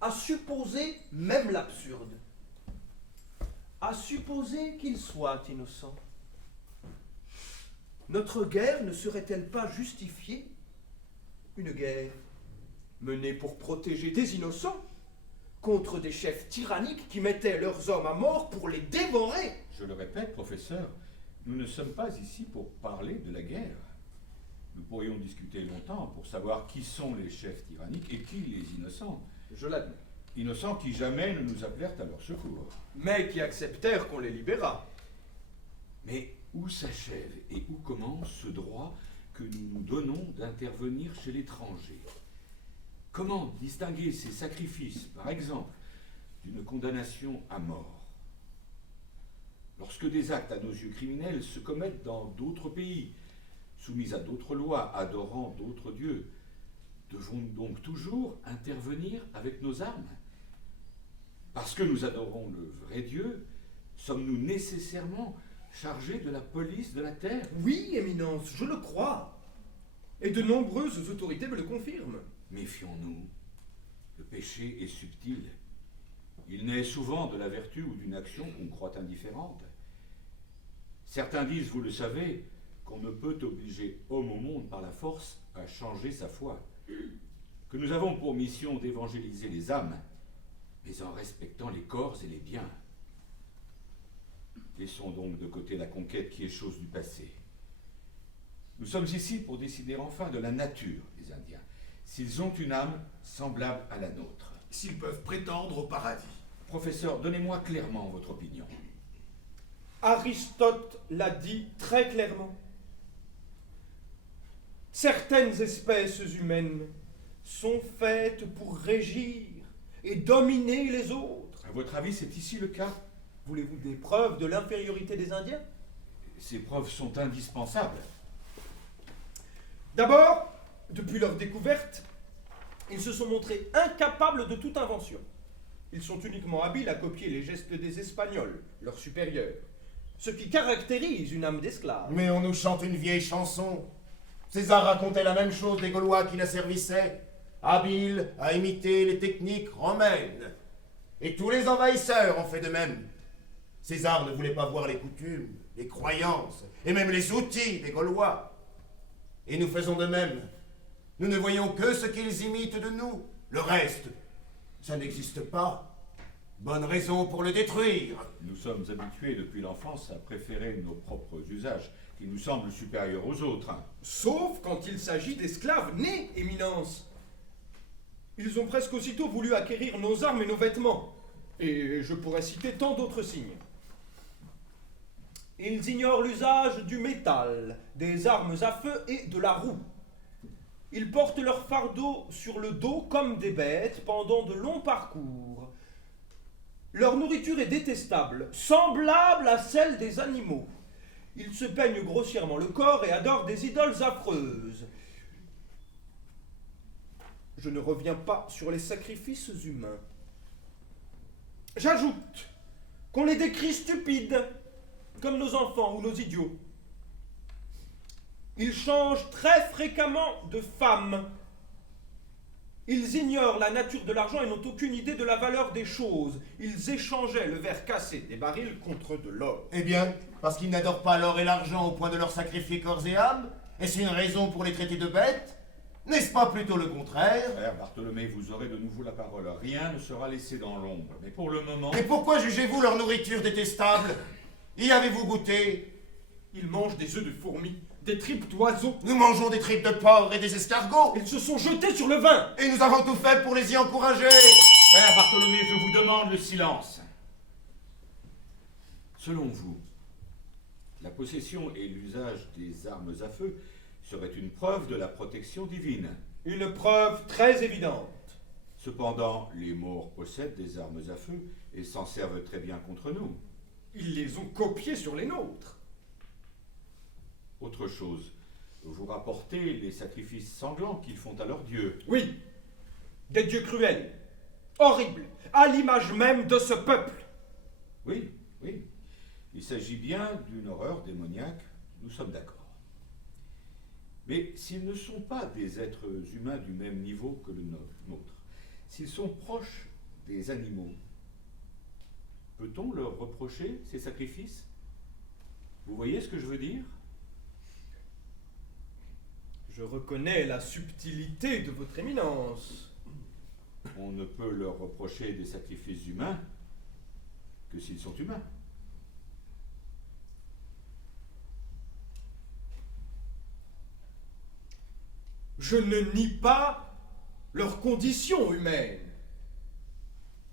À supposer même l'absurde, à supposer qu'ils soient innocents, notre guerre ne serait-elle pas justifiée? Une guerre menée pour protéger des innocents contre des chefs tyranniques qui mettaient leurs hommes à mort pour les dévorer. Je le répète, professeur, nous ne sommes pas ici pour parler de la guerre. Nous pourrions discuter longtemps pour savoir qui sont les chefs tyranniques et qui les innocents. Je l'admets. Innocents qui jamais ne nous appelèrent à leur secours. Mais qui acceptèrent qu'on les libérât. Mais où s'achève et où commence ce droit que nous nous donnons d'intervenir chez l'étranger? Comment distinguer ces sacrifices, par exemple, d'une condamnation à mort? Lorsque des actes à nos yeux criminels se commettent dans d'autres pays, soumis à d'autres lois, adorant d'autres dieux, devons-nous donc toujours intervenir avec nos armes? Parce que nous adorons le vrai Dieu, sommes-nous nécessairement chargés de la police de la terre? Oui, Éminence, je le crois. Et de nombreuses autorités me le confirment. Méfions-nous. Le péché est subtil. Il naît souvent de la vertu ou d'une action qu'on croit indifférente. Certains disent, vous le savez, qu'on ne peut obliger homme au monde par la force à changer sa foi. que nous avons pour mission d'évangéliser les âmes, mais en respectant les corps et les biens. Laissons donc de côté la conquête qui est chose du passé. Nous sommes ici pour décider enfin de la nature des Indiens, s'ils ont une âme semblable à la nôtre. S'ils peuvent prétendre au paradis. Professeur, donnez-moi clairement votre opinion. Aristote l'a dit très clairement. Certaines espèces humaines sont faites pour régir et dominer les autres. À votre avis, c'est ici le cas? Voulez-vous des preuves de l'infériorité des Indiens? Ces preuves sont indispensables. D'abord, depuis leur découverte, ils se sont montrés incapables de toute invention. Ils sont uniquement habiles à copier les gestes des Espagnols, leurs supérieurs, ce qui caractérise une âme d'esclave. Mais on nous chante une vieille chanson. César racontait la même chose des Gaulois qui la servissaient, habiles à imiter les techniques romaines. Et tous les envahisseurs ont fait de même. César ne voulait pas voir les coutumes, les croyances, et même les outils des Gaulois. Et nous faisons de même. Nous ne voyons que ce qu'ils imitent de nous. Le reste, ça n'existe pas. Bonne raison pour le détruire. Nous sommes habitués depuis l'enfance à préférer nos propres usages, qui nous semblent supérieurs aux autres. Sauf quand il s'agit d'esclaves nés, Éminence. Ils ont presque aussitôt voulu acquérir nos armes et nos vêtements. Et je pourrais citer tant d'autres signes. Ils ignorent l'usage du métal, des armes à feu et de la roue. Ils portent leur fardeau sur le dos comme des bêtes pendant de longs parcours. Leur nourriture est détestable, semblable à celle des animaux. Ils se peignent grossièrement le corps et adorent des idoles affreuses. Je ne reviens pas sur les sacrifices humains. J'ajoute qu'on les décrit stupides, comme nos enfants ou nos idiots. Ils changent très fréquemment de femmes. Ils ignorent la nature de l'argent et n'ont aucune idée de la valeur des choses. Ils échangeaient le verre cassé des barils contre de l'or. Eh bien, parce qu'ils n'adorent pas l'or et l'argent au point de leur sacrifier corps et âme? Est-ce une raison pour les traiter de bêtes? N'est-ce pas plutôt le contraire? Frère Bartholomé, vous aurez de nouveau la parole. Rien ne sera laissé dans l'ombre. Mais pour le moment... Et pourquoi jugez-vous leur nourriture détestable? Y avez-vous goûté? Ils mangent des œufs de fourmis, des tripes d'oiseaux. Nous mangeons des tripes de porc et des escargots. Ils se sont jetés sur le vin. Et nous avons tout fait pour les y encourager. Frère Bartholomé, je vous demande le silence. Selon vous, la possession et l'usage des armes à feu serait une preuve de la protection divine. Une preuve très évidente. Cependant, les Maures possèdent des armes à feu et s'en servent très bien contre nous. Ils les ont copiées sur les nôtres. Autre chose, vous rapportez les sacrifices sanglants qu'ils font à leurs dieux. Oui, des dieux cruels, horribles, à l'image même de ce peuple. Oui, oui. Il s'agit bien d'une horreur démoniaque, nous sommes d'accord. Mais s'ils ne sont pas des êtres humains du même niveau que le nôtre, s'ils sont proches des animaux, peut-on leur reprocher ces sacrifices? Vous voyez ce que je veux dire? Je reconnais la subtilité de votre éminence. On ne peut leur reprocher des sacrifices humains que s'ils sont humains. Je ne nie pas leur condition humaine.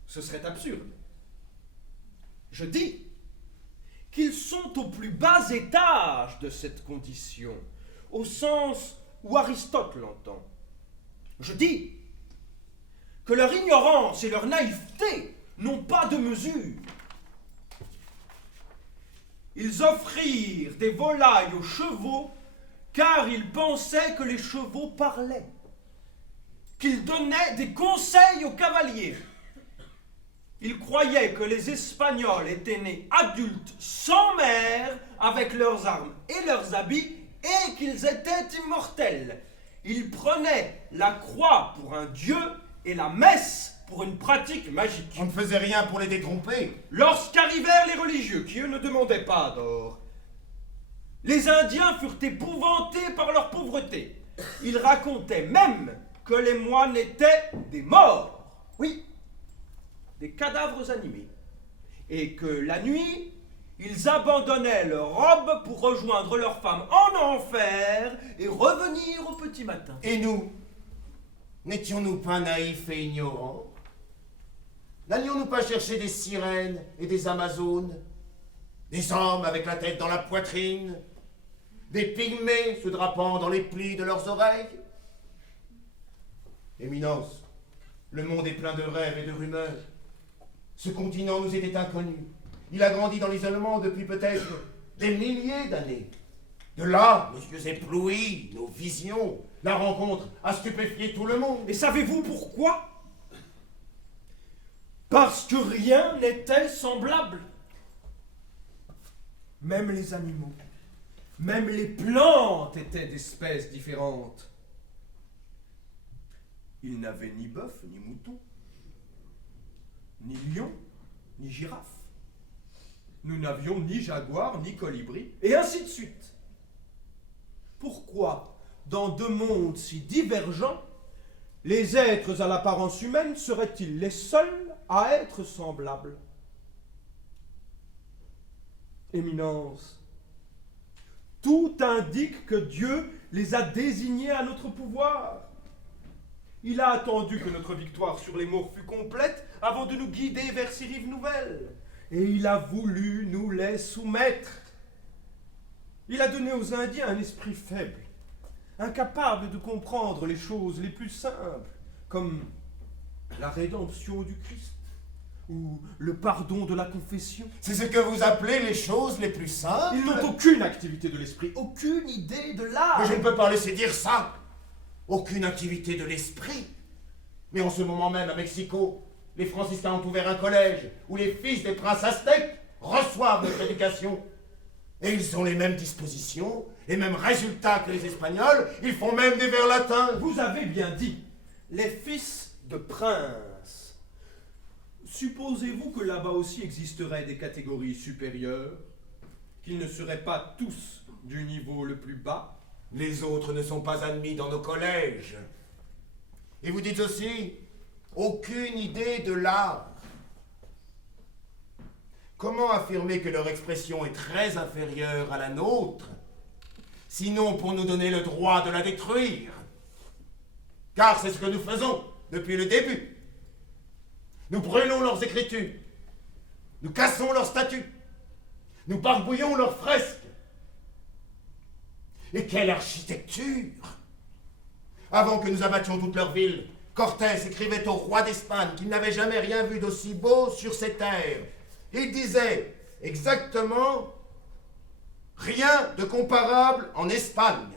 Ce serait absurde. Je dis qu'ils sont au plus bas étage de cette condition, au sens où Aristote l'entend. Je dis que leur ignorance et leur naïveté n'ont pas de mesure. Ils offrirent des volailles aux chevaux car ils pensaient que les chevaux parlaient, qu'ils donnaient des conseils aux cavaliers. Ils croyaient que les Espagnols étaient nés adultes sans mère, avec leurs armes et leurs habits, et qu'ils étaient immortels. Ils prenaient la croix pour un dieu et la messe pour une pratique magique. On ne faisait rien pour les détromper. Lorsqu'arrivèrent les religieux, qui eux ne demandaient pas d'or, les Indiens furent épouvantés par leur pauvreté. Ils racontaient même que les moines étaient des morts. Oui, des cadavres animés. Et que la nuit, ils abandonnaient leurs robes pour rejoindre leurs femmes en enfer et revenir au petit matin. Et nous, n'étions-nous pas naïfs et ignorants? N'allions-nous pas chercher des sirènes et des amazones, des hommes avec la tête dans la poitrine, des pygmées se drapant dans les plis de leurs oreilles? Éminence, le monde est plein de rêves et de rumeurs. Ce continent nous était inconnu. Il a grandi dans l'isolement depuis peut-être des milliers d'années. De là, nos yeux éblouis, nos visions, la rencontre a stupéfié tout le monde. Et savez-vous pourquoi? Parce que rien n'était semblable. Même les animaux, même les plantes étaient d'espèces différentes. Ils n'avaient ni bœuf, ni mouton, ni lion, ni girafe. Nous n'avions ni jaguar, ni colibri, et ainsi de suite. Pourquoi, dans deux mondes si divergents, les êtres à l'apparence humaine seraient-ils les seuls à être semblables? Éminence, tout indique que Dieu les a désignés à notre pouvoir. Il a attendu que notre victoire sur les morts fût complète avant de nous guider vers ces rives nouvelles. Et il a voulu nous les soumettre. Il a donné aux Indiens un esprit faible, incapable de comprendre les choses les plus simples, comme la rédemption du Christ ou le pardon de la confession. C'est ce que vous appelez les choses les plus simples? Ils n'ont aucune activité de l'esprit, aucune idée de l'âme. Mais je ne peux pas laisser dire ça. Aucune activité de l'esprit. Mais en ce moment même, à Mexico, les franciscains ont ouvert un collège où les fils des princes aztèques reçoivent notre éducation. Et ils ont les mêmes dispositions, les mêmes résultats que les Espagnols. Ils font même des vers latins. Vous avez bien dit, les fils de princes. Supposez-vous que là-bas aussi existeraient des catégories supérieures, qu'ils ne seraient pas tous du niveau le plus bas? Les autres ne sont pas admis dans nos collèges. Et vous dites aussi, aucune idée de l'art. Comment affirmer que leur expression est très inférieure à la nôtre, sinon pour nous donner le droit de la détruire? Car c'est ce que nous faisons depuis le début. Nous brûlons leurs écritures, nous cassons leurs statues, nous barbouillons leurs fresques. Et quelle architecture! Avant que nous abattions toute leur ville, Cortés écrivait au roi d'Espagne qu'il n'avait jamais rien vu d'aussi beau sur ces terres. Il disait exactement rien de comparable en Espagne.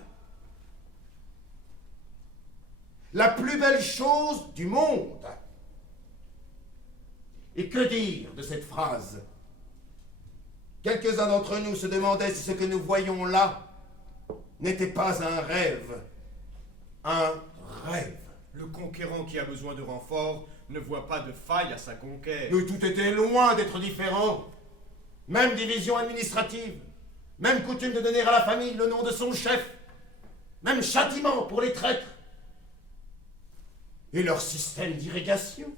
La plus belle chose du monde. Et que dire de cette phrase? Quelques-uns d'entre nous se demandaient si ce que nous voyons là n'était pas un rêve. Un rêve. Le conquérant qui a besoin de renfort ne voit pas de faille à sa conquête. Mais tout était loin d'être différent. Même division administrative, même coutume de donner à la famille le nom de son chef, même châtiment pour les traîtres. Et leur système d'irrigation,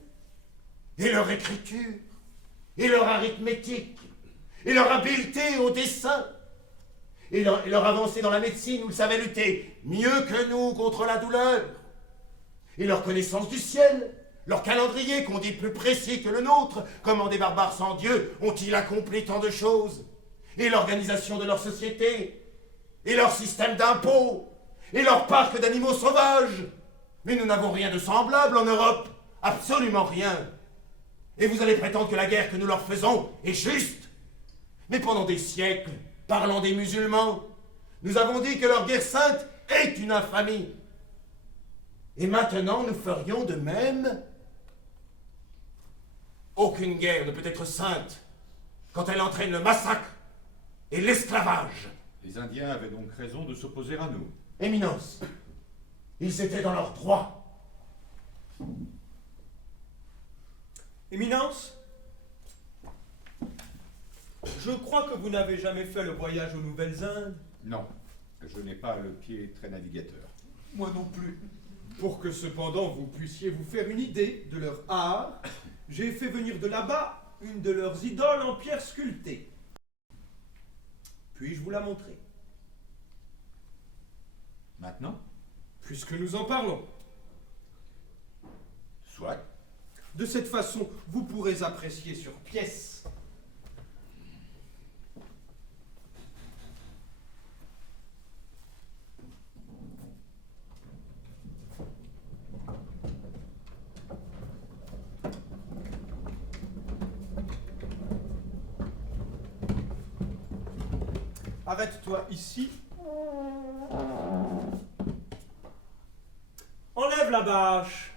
et leur écriture, et leur arithmétique, et leur habileté au dessin, et leur avancée dans la médecine où ils savaient lutter mieux que nous contre la douleur, et leur connaissance du ciel, leur calendrier qu'on dit plus précis que le nôtre. Comment des barbares sans Dieu ont-ils accompli tant de choses? Et l'organisation de leur société, et leur système d'impôts, et leur parc d'animaux sauvages. Mais nous n'avons rien de semblable en Europe, absolument rien. Et vous allez prétendre que la guerre que nous leur faisons est juste? Mais pendant des siècles, parlant des musulmans, nous avons dit que leur guerre sainte est une infamie. Et maintenant, nous ferions de même? Aucune guerre ne peut être sainte quand elle entraîne le massacre et l'esclavage. Les Indiens avaient donc raison de s'opposer à nous. Éminence, ils étaient dans leur droit. Éminence, je crois que vous n'avez jamais fait le voyage aux Nouvelles-Indes. Non, je n'ai pas le pied très navigateur. Moi non plus. Pour que cependant vous puissiez vous faire une idée de leur art, j'ai fait venir de là-bas une de leurs idoles en pierre sculptée. Puis-je vous la montrer? Maintenant? Puisque nous en parlons. Soit. De cette façon, vous pourrez apprécier sur pièce. Arrête-toi ici. Enlève la bâche.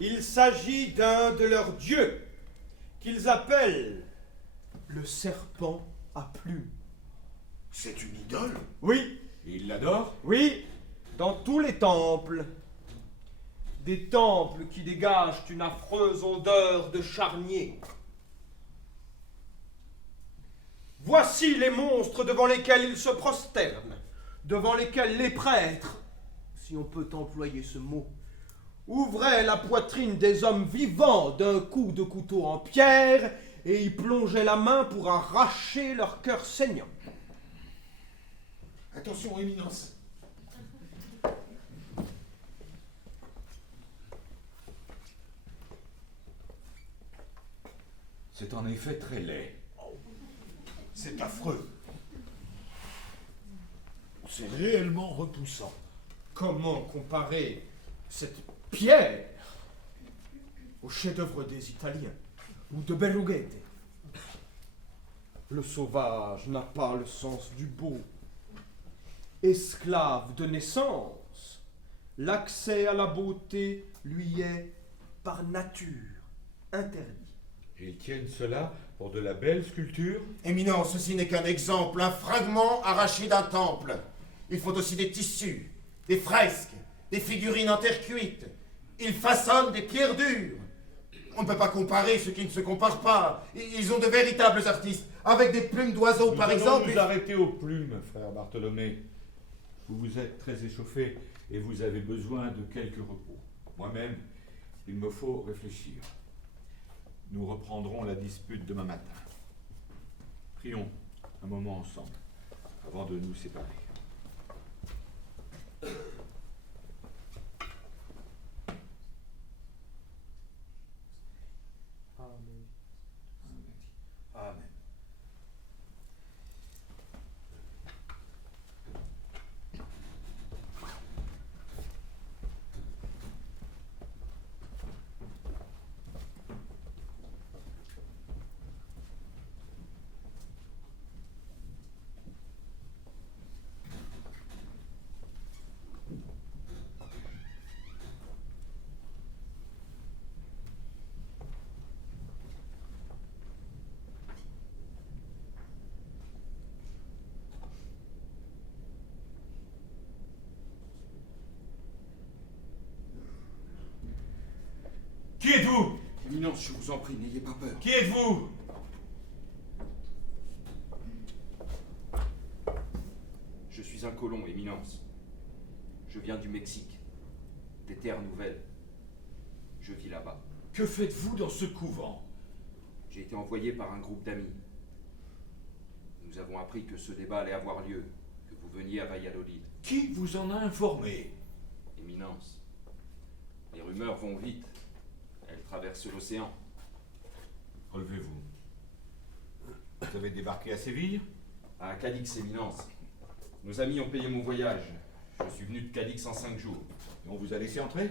Il s'agit d'un de leurs dieux, qu'ils appellent le serpent à plumes. C'est une idole? Oui, Et il l'adore? oui, dans tous les temples. Des temples qui dégagent une affreuse odeur de charnier. Voici les monstres devant lesquels ils se prosternent, devant lesquels les prêtres, si on peut employer ce mot, ouvraient la poitrine des hommes vivants d'un coup de couteau en pierre et y plongeaient la main pour arracher leur cœur saignant. Attention, Éminence. C'est en effet très laid. C'est affreux. C'est réellement repoussant. Comment comparer cette pierre au chef-d'œuvre des Italiens ou de Berrughete? Le sauvage n'a pas le sens du beau. Esclave de naissance, l'accès à la beauté lui est par nature interdit. Et ils tiennent cela pour de la belle sculpture? Éminence, ceci n'est qu'un exemple, un fragment arraché d'un temple. Il faut aussi des tissus, des fresques, des figurines en terre cuite. Ils façonnent des pierres dures. On ne peut pas comparer ce qui ne se compare pas. Ils ont de véritables artistes, avec des plumes d'oiseaux par exemple. Nous arrêter aux plumes, frère Bartholomé. Vous vous êtes très échauffé et vous avez besoin de quelques repos. Moi-même, il me faut réfléchir. Nous reprendrons la dispute demain matin. Prions un moment ensemble avant de nous séparer. Amen. Qui êtes-vous? Éminence, je vous en prie, n'ayez pas peur. Qui êtes-vous? Je suis un colon, Éminence. Je viens du Mexique, des terres nouvelles. Je vis là-bas. Que faites-vous dans ce couvent? J'ai été envoyé par un groupe d'amis. Nous avons appris que ce débat allait avoir lieu, que vous veniez à Valladolid. Qui vous en a informé? Éminence, les rumeurs vont vite. Elles traversent l'océan. Relevez-vous. Vous avez débarqué à Séville? À Cadix, Éminence. Nos amis ont payé mon voyage. Je suis venu de Cadix en 5 jours. Et on vous a laissé entrer?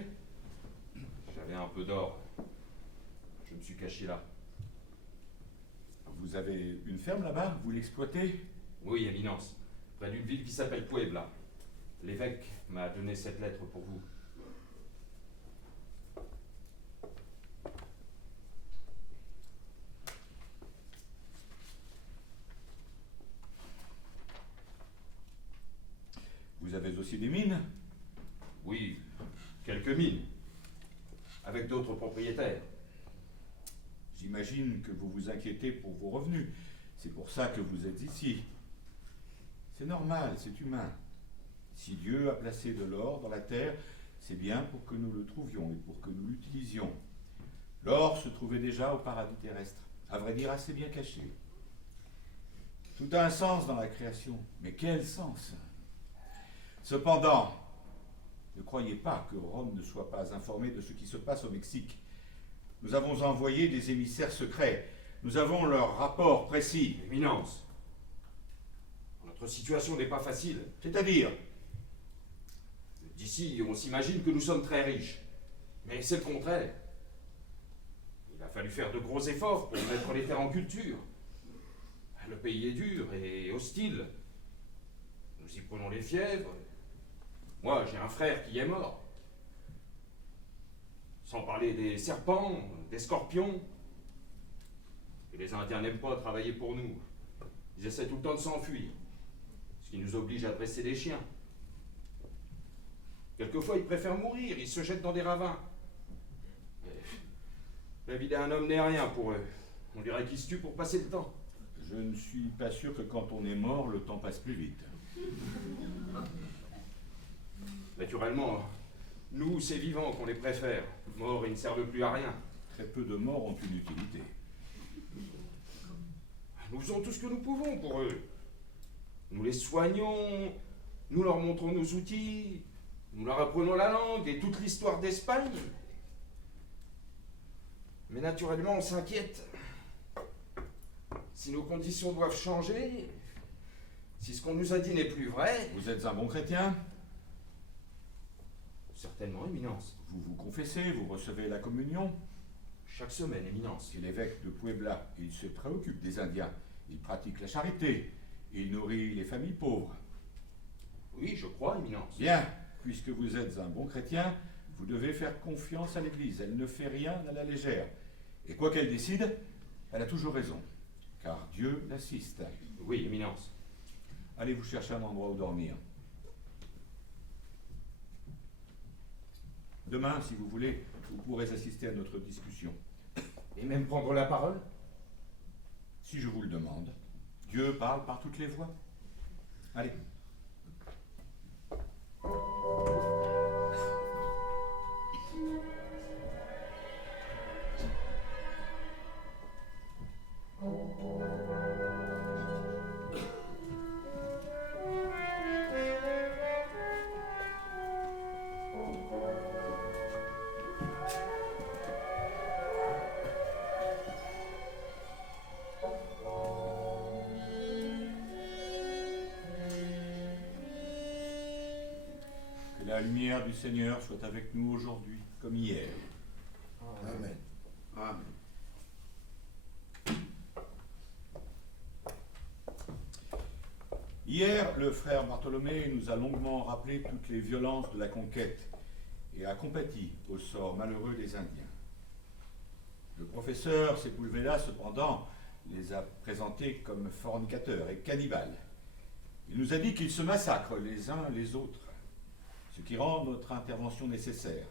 J'avais un peu d'or. Je me suis caché là. Vous avez une ferme là-bas? Vous l'exploitez? Oui, Éminence. Près d'une ville qui s'appelle Puebla. L'évêque m'a donné cette lettre pour vous. Vous avez aussi des mines? Oui, quelques mines. Avec d'autres propriétaires. J'imagine que vous vous inquiétez pour vos revenus. C'est pour ça que vous êtes ici. C'est normal, c'est humain. Si Dieu a placé de l'or dans la terre, c'est bien pour que nous le trouvions et pour que nous l'utilisions. L'or se trouvait déjà au paradis terrestre, à vrai dire assez bien caché. Tout a un sens dans la création, mais quel sens? Cependant, ne croyez pas que Rome ne soit pas informée de ce qui se passe au Mexique. Nous avons envoyé des émissaires secrets. Nous avons leur rapport précis. Éminence, notre situation n'est pas facile. C'est-à-dire, D'ici, on s'imagine que nous sommes très riches. Mais c'est le contraire. Il a fallu faire de gros efforts pour mettre les terres en culture. Le pays est dur et hostile. Nous y prenons les fièvres. Moi, j'ai un frère qui est mort. Sans parler des serpents, des scorpions. Et les Indiens n'aiment pas travailler pour nous. Ils essaient tout le temps de s'enfuir. Ce qui nous oblige à dresser des chiens. Quelquefois, ils préfèrent mourir, ils se jettent dans des ravins. La vie d'un homme n'est rien pour eux. On dirait qu'ils se tuent pour passer le temps. je ne suis pas sûr que quand on est mort, le temps passe plus vite. Naturellement, nous, ces vivants qu'on les préfère. Morts, ils ne servent plus à rien. Très peu de morts ont une utilité. Nous faisons tout ce que nous pouvons pour eux. Nous les soignons, nous leur montrons nos outils, nous leur apprenons la langue et toute l'histoire d'Espagne. Mais naturellement, on s'inquiète. Si nos conditions doivent changer, si ce qu'on nous a dit n'est plus vrai... Vous êtes un bon chrétien? Certainement, Éminence. Vous vous confessez, vous recevez la communion? Chaque semaine, Éminence. C'est l'évêque de Puebla. Il se préoccupe des Indiens. Il pratique la charité. Il nourrit les familles pauvres. Oui, je crois, Éminence. Bien, puisque vous êtes un bon chrétien, vous devez faire confiance à l'Église. Elle ne fait rien à la légère. Et quoi qu'elle décide, elle a toujours raison. Car Dieu l'assiste. Oui, Éminence. Allez vous chercher un endroit où dormir. Demain, si vous voulez, vous pourrez assister à notre discussion. Et même prendre la parole? Si je vous le demande. Dieu parle par toutes les voies. Allez. Que la lumière du Seigneur soit avec nous aujourd'hui, comme hier. Amen. Amen. Hier, le frère Bartholomé nous a longuement rappelé toutes les violences de la conquête et a compati au sort malheureux des Indiens. Le professeur Sepulveda, cependant, les a présentés comme fornicateurs et cannibales. Il nous a dit qu'ils se massacrent les uns les autres, ce qui rend notre intervention nécessaire,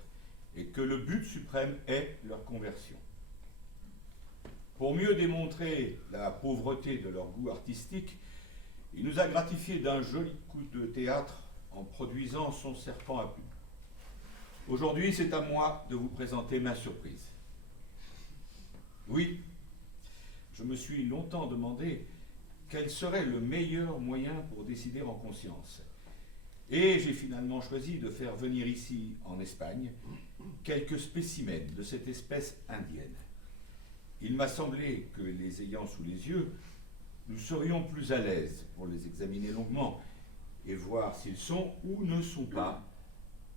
et que le but suprême est leur conversion. Pour mieux démontrer la pauvreté de leur goût artistique, il nous a gratifié d'un joli coup de théâtre en produisant son serpent à plumes. Aujourd'hui, c'est à moi de vous présenter ma surprise. Oui, je me suis longtemps demandé quel serait le meilleur moyen pour décider en conscience. Et j'ai finalement choisi de faire venir ici, en Espagne, quelques spécimens de cette espèce indienne. Il m'a semblé que, les ayant sous les yeux, nous serions plus à l'aise pour les examiner longuement et voir s'ils sont ou ne sont pas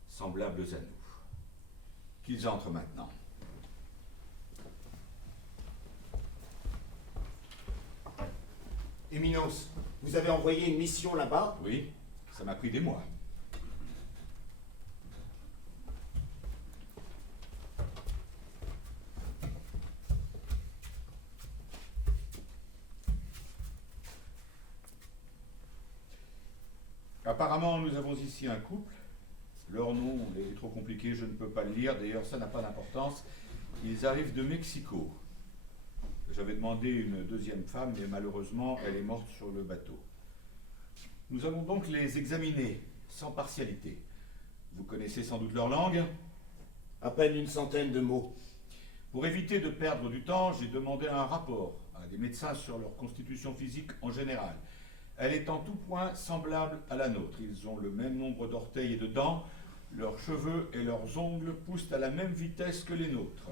semblables à nous. Qu'ils entrent maintenant. Éminence, vous avez envoyé une mission là-bas? Oui, ça m'a pris des mois. Apparemment, nous avons ici un couple. Leur nom est trop compliqué, je ne peux pas le lire. D'ailleurs, ça n'a pas d'importance. Ils arrivent de Mexico. J'avais demandé une deuxième femme, mais malheureusement, elle est morte sur le bateau. Nous allons donc les examiner, sans partialité. Vous connaissez sans doute leur langue. À peine une centaine de mots. Pour éviter de perdre du temps, j'ai demandé un rapport à des médecins sur leur constitution physique en général. Elle est en tout point semblable à la nôtre. Ils ont le même nombre d'orteils et de dents. Leurs cheveux et leurs ongles poussent à la même vitesse que les nôtres.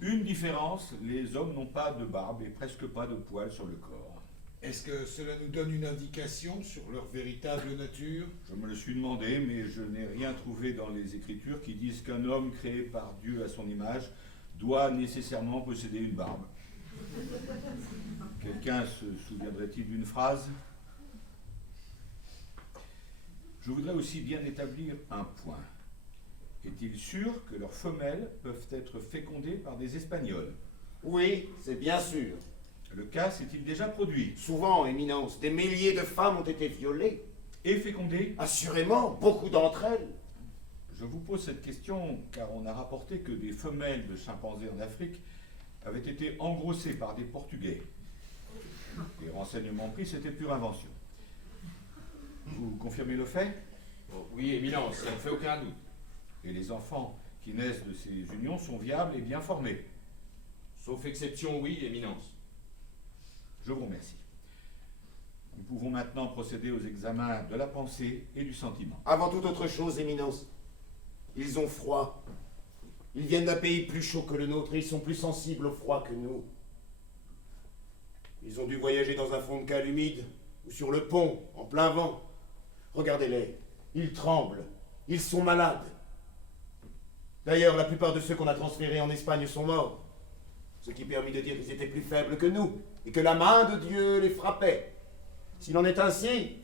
Une différence, les hommes n'ont pas de barbe et presque pas de poils sur le corps. Est-ce que cela nous donne une indication sur leur véritable nature? Je me le suis demandé, mais je n'ai rien trouvé dans les Écritures qui disent qu'un homme créé par Dieu à son image doit nécessairement posséder une barbe. Quelqu'un se souviendrait-il d'une phrase? Je voudrais aussi bien établir un point. Est-il sûr que leurs femelles peuvent être fécondées par des Espagnols? Oui, c'est bien sûr. Le cas s'est-il déjà produit? Souvent, Éminence, des milliers de femmes ont été violées. Et fécondées? Assurément, beaucoup d'entre elles. Je vous pose cette question car on a rapporté que des femelles de chimpanzés en Afrique avaient été engrossées par des Portugais. Les renseignements pris, c'était pure invention. Vous confirmez le fait? Oh, oui, Éminence, ça ne fait aucun doute. Et les enfants qui naissent de ces unions sont viables et bien formés. Sauf exception, oui, Éminence. Je vous remercie. Nous pouvons maintenant procéder aux examens de la pensée et du sentiment. Avant toute autre chose, Éminence, ils ont froid. Ils viennent d'un pays plus chaud que le nôtre et ils sont plus sensibles au froid que nous. Ils ont dû voyager dans un fond de cale humide ou sur le pont, en plein vent. Regardez-les, ils tremblent, ils sont malades. D'ailleurs, la plupart de ceux qu'on a transférés en Espagne sont morts. Ce qui permet de dire qu'ils étaient plus faibles que nous et que la main de Dieu les frappait. S'il en est ainsi,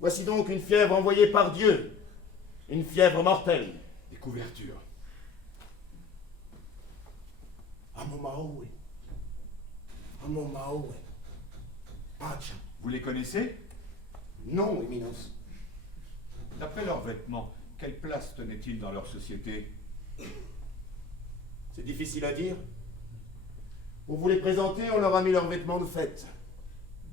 voici donc une fièvre envoyée par Dieu, une fièvre mortelle. Des couvertures. Amomaoue. Amomaoue. Pacha. Vous les connaissez? Non, Éminence. D'après leurs vêtements, quelle place tenaient-ils dans leur société? C'est difficile à dire. Pour vous les présenter, on leur a mis leurs vêtements de fête.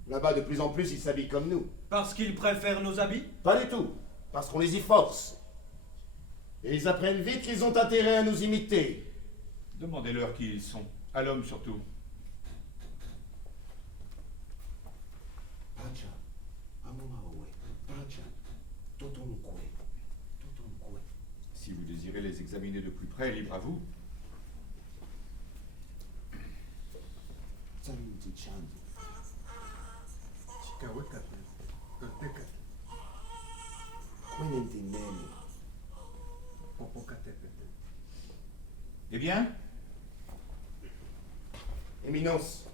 Là-bas, de plus en plus, ils s'habillent comme nous. Parce qu'ils préfèrent nos habits? Pas du tout, parce qu'on les y force. Et ils apprennent vite qu'ils ont intérêt à nous imiter. Demandez-leur qui ils sont, à l'homme surtout. Pacha. Amomaoue. Pacha. Totonkwe. Totonkwe. Si vous désirez les examiner de plus près, libre à vous. Eh bien, Éminence,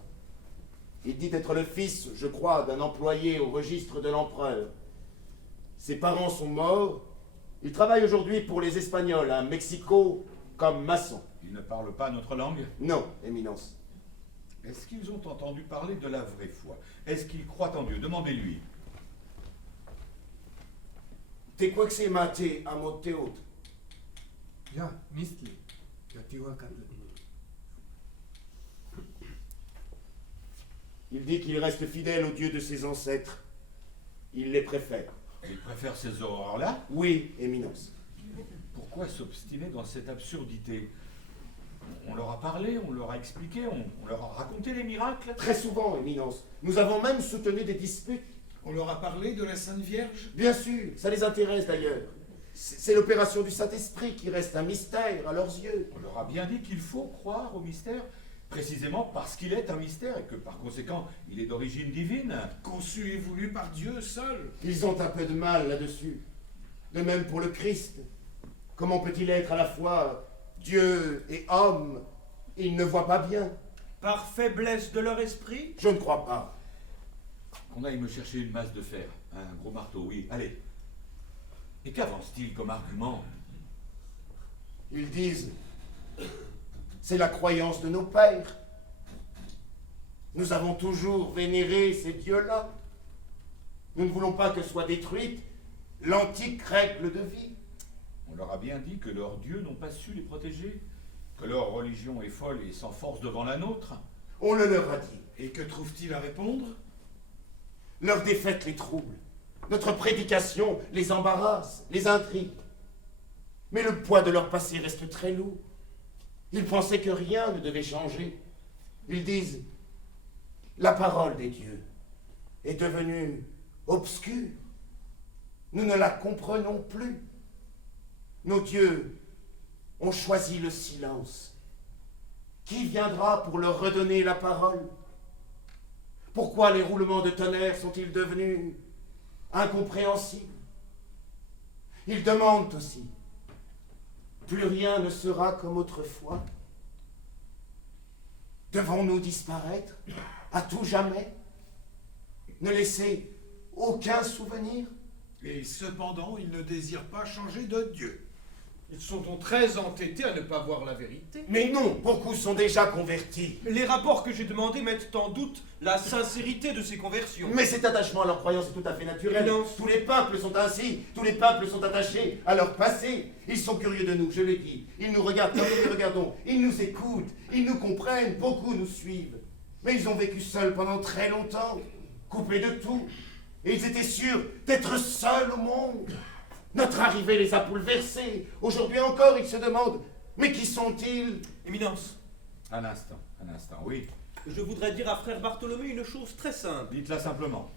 il dit être le fils, je crois, d'un employé au registre de l'empereur. Ses parents sont morts. Il travaille aujourd'hui pour les Espagnols à Mexico comme maçon. ils ne parlent pas notre langue. Non, Éminence. Est-ce qu'ils ont entendu parler de la vraie foi? Est-ce qu'ils croient en Dieu? Demandez-lui. Te quoi que c'est maté à Motéot? Ja, misli. Ja tiwa kata. Il dit qu'il reste fidèle aux dieux de ses ancêtres. Il les préfère. Ils préfèrent ces horreurs-là? Oui, Éminence. Pourquoi s'obstiner dans cette absurdité? On leur a parlé, on leur a expliqué, on leur a raconté les miracles. Très souvent, Éminence. Nous avons même soutenu des disputes. On leur a parlé de la Sainte Vierge? Bien sûr, ça les intéresse d'ailleurs. C'est l'opération du Saint-Esprit qui reste un mystère à leurs yeux. On leur a bien dit qu'il faut croire au mystère, précisément parce qu'il est un mystère et que par conséquent, il est d'origine divine. Conçu et voulu par Dieu seul? Ils ont un peu de mal là-dessus. De même pour le Christ. Comment peut-il être à la fois Dieu et homme? Ils ne voient pas bien. Par faiblesse de leur esprit? Je ne crois pas. Qu'on aille me chercher une masse de fer, un gros marteau, oui, allez. Et qu'avance-t-il comme argument? Ils disent, c'est la croyance de nos pères. Nous avons toujours vénéré ces dieux-là. Nous ne voulons pas que soit détruite l'antique règle de vie. On leur a bien dit que leurs dieux n'ont pas su les protéger, que leur religion est folle et sans force devant la nôtre. On le leur a dit. Et que trouve-t-il à répondre? Leur défaite les trouble. Notre prédication les embarrasse, les intrigue. Mais le poids de leur passé reste très lourd. Ils pensaient que rien ne devait changer. Ils disent, la parole des dieux est devenue obscure. Nous ne la comprenons plus. Nos dieux ont choisi le silence. Qui viendra pour leur redonner la parole? Pourquoi les roulements de tonnerre sont-ils devenus incompréhensibles? Ils demandent aussi, plus rien ne sera comme autrefois. Devons-nous disparaître à tout jamais? Ne laisser aucun souvenir? Et cependant, ils ne désirent pas changer de Dieu. Ils sont donc très entêtés à ne pas voir la vérité. Mais non, beaucoup sont déjà convertis. Les rapports que j'ai demandés mettent en doute la sincérité de ces conversions. Mais cet attachement à leur croyance est tout à fait naturel. Non. Tous les peuples sont ainsi. Tous les peuples sont attachés à leur passé. Ils sont curieux de nous, je l'ai dit. Ils nous regardent comme nous les regardons. Ils nous écoutent. Ils nous comprennent. Beaucoup nous suivent. Mais ils ont vécu seuls pendant très longtemps, coupés de tout. Et ils étaient sûrs d'être seuls au monde. Notre arrivée les a bouleversés. Aujourd'hui encore, ils se demandent, mais qui sont-ils? Éminence, Un instant, oui. je voudrais dire à frère Bartholomé une chose très simple. Dites-la simplement.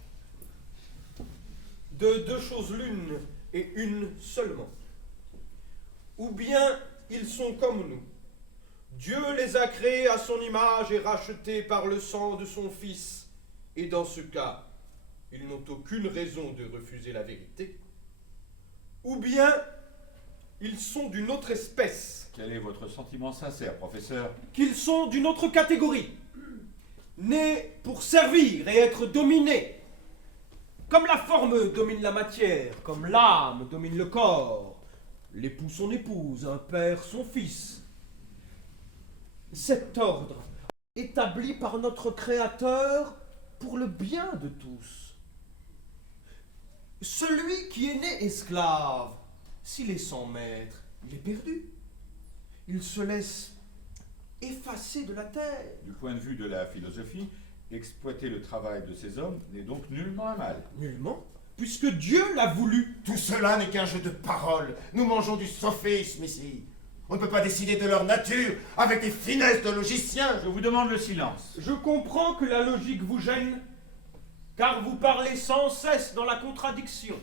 De deux choses l'une et une seulement. Ou bien ils sont comme nous. Dieu les a créés à son image et rachetés par le sang de son Fils. Et dans ce cas, ils n'ont aucune raison de refuser la vérité. Ou bien ils sont d'une autre espèce. Quel est votre sentiment sincère, professeur? Qu'ils sont d'une autre catégorie, nés pour servir et être dominés. Comme la forme domine la matière, comme l'âme domine le corps, l'époux son épouse, un père son fils. Cet ordre, établi par notre Créateur pour le bien de tous. Celui qui est né esclave, s'il est sans maître, il est perdu. Il se laisse effacer de la terre. Du point de vue de la philosophie, exploiter le travail de ces hommes n'est donc nullement un mal. Nullement, puisque Dieu l'a voulu. Tout cela n'est qu'un jeu de paroles. Nous mangeons du sophisme ici. On ne peut pas décider de leur nature avec des finesses de logiciens. Je vous demande le silence. Je comprends que la logique vous gêne, car vous parlez sans cesse dans la contradiction.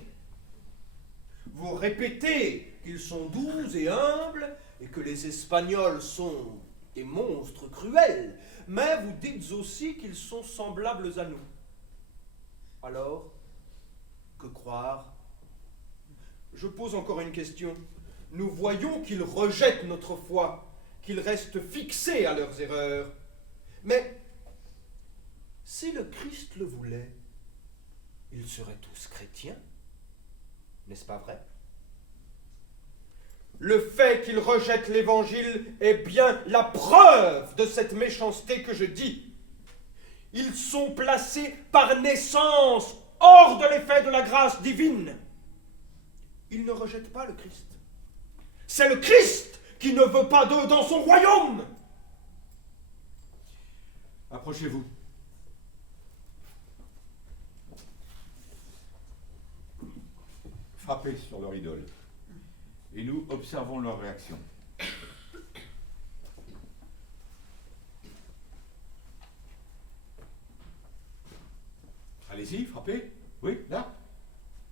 Vous répétez qu'ils sont doux et humbles, et que les Espagnols sont des monstres cruels, mais vous dites aussi qu'ils sont semblables à nous. Alors, que croire? Je pose encore une question. Nous voyons qu'ils rejettent notre foi, qu'ils restent fixés à leurs erreurs. Mais si le Christ le voulait, ils seraient tous chrétiens, n'est-ce pas vrai? Le fait qu'ils rejettent l'Évangile est bien la preuve de cette méchanceté que je dis. Ils sont placés par naissance hors de l'effet de la grâce divine. Ils ne rejettent pas le Christ. C'est le Christ qui ne veut pas d'eux dans son royaume. Approchez-vous. Frappez sur leur idole. Et nous observons leur réaction. Allez-y, frappez. Oui, là.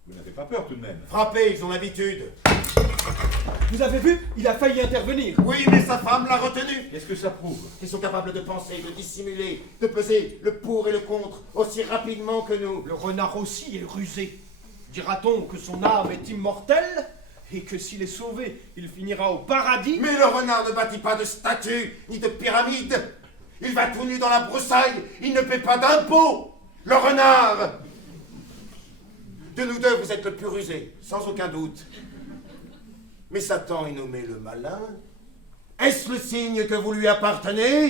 Vous n'avez pas peur tout de même. Frappez, ils ont l'habitude. Vous avez vu? Il a failli intervenir. Oui, mais sa femme l'a retenu. Qu'est-ce que ça prouve? Ils sont capables de penser, de dissimuler, de peser le pour et le contre aussi rapidement que nous. Le renard aussi est rusé. Dira-t-on que son âme est immortelle et que s'il est sauvé, il finira au paradis? Mais le renard ne bâtit pas de statue ni de pyramide. Il va tout nu dans la broussaille. Il ne paie pas d'impôts. Le renard. De nous deux, vous êtes le plus rusé, sans aucun doute. Mais Satan est nommé le malin. Est-ce le signe que vous lui appartenez?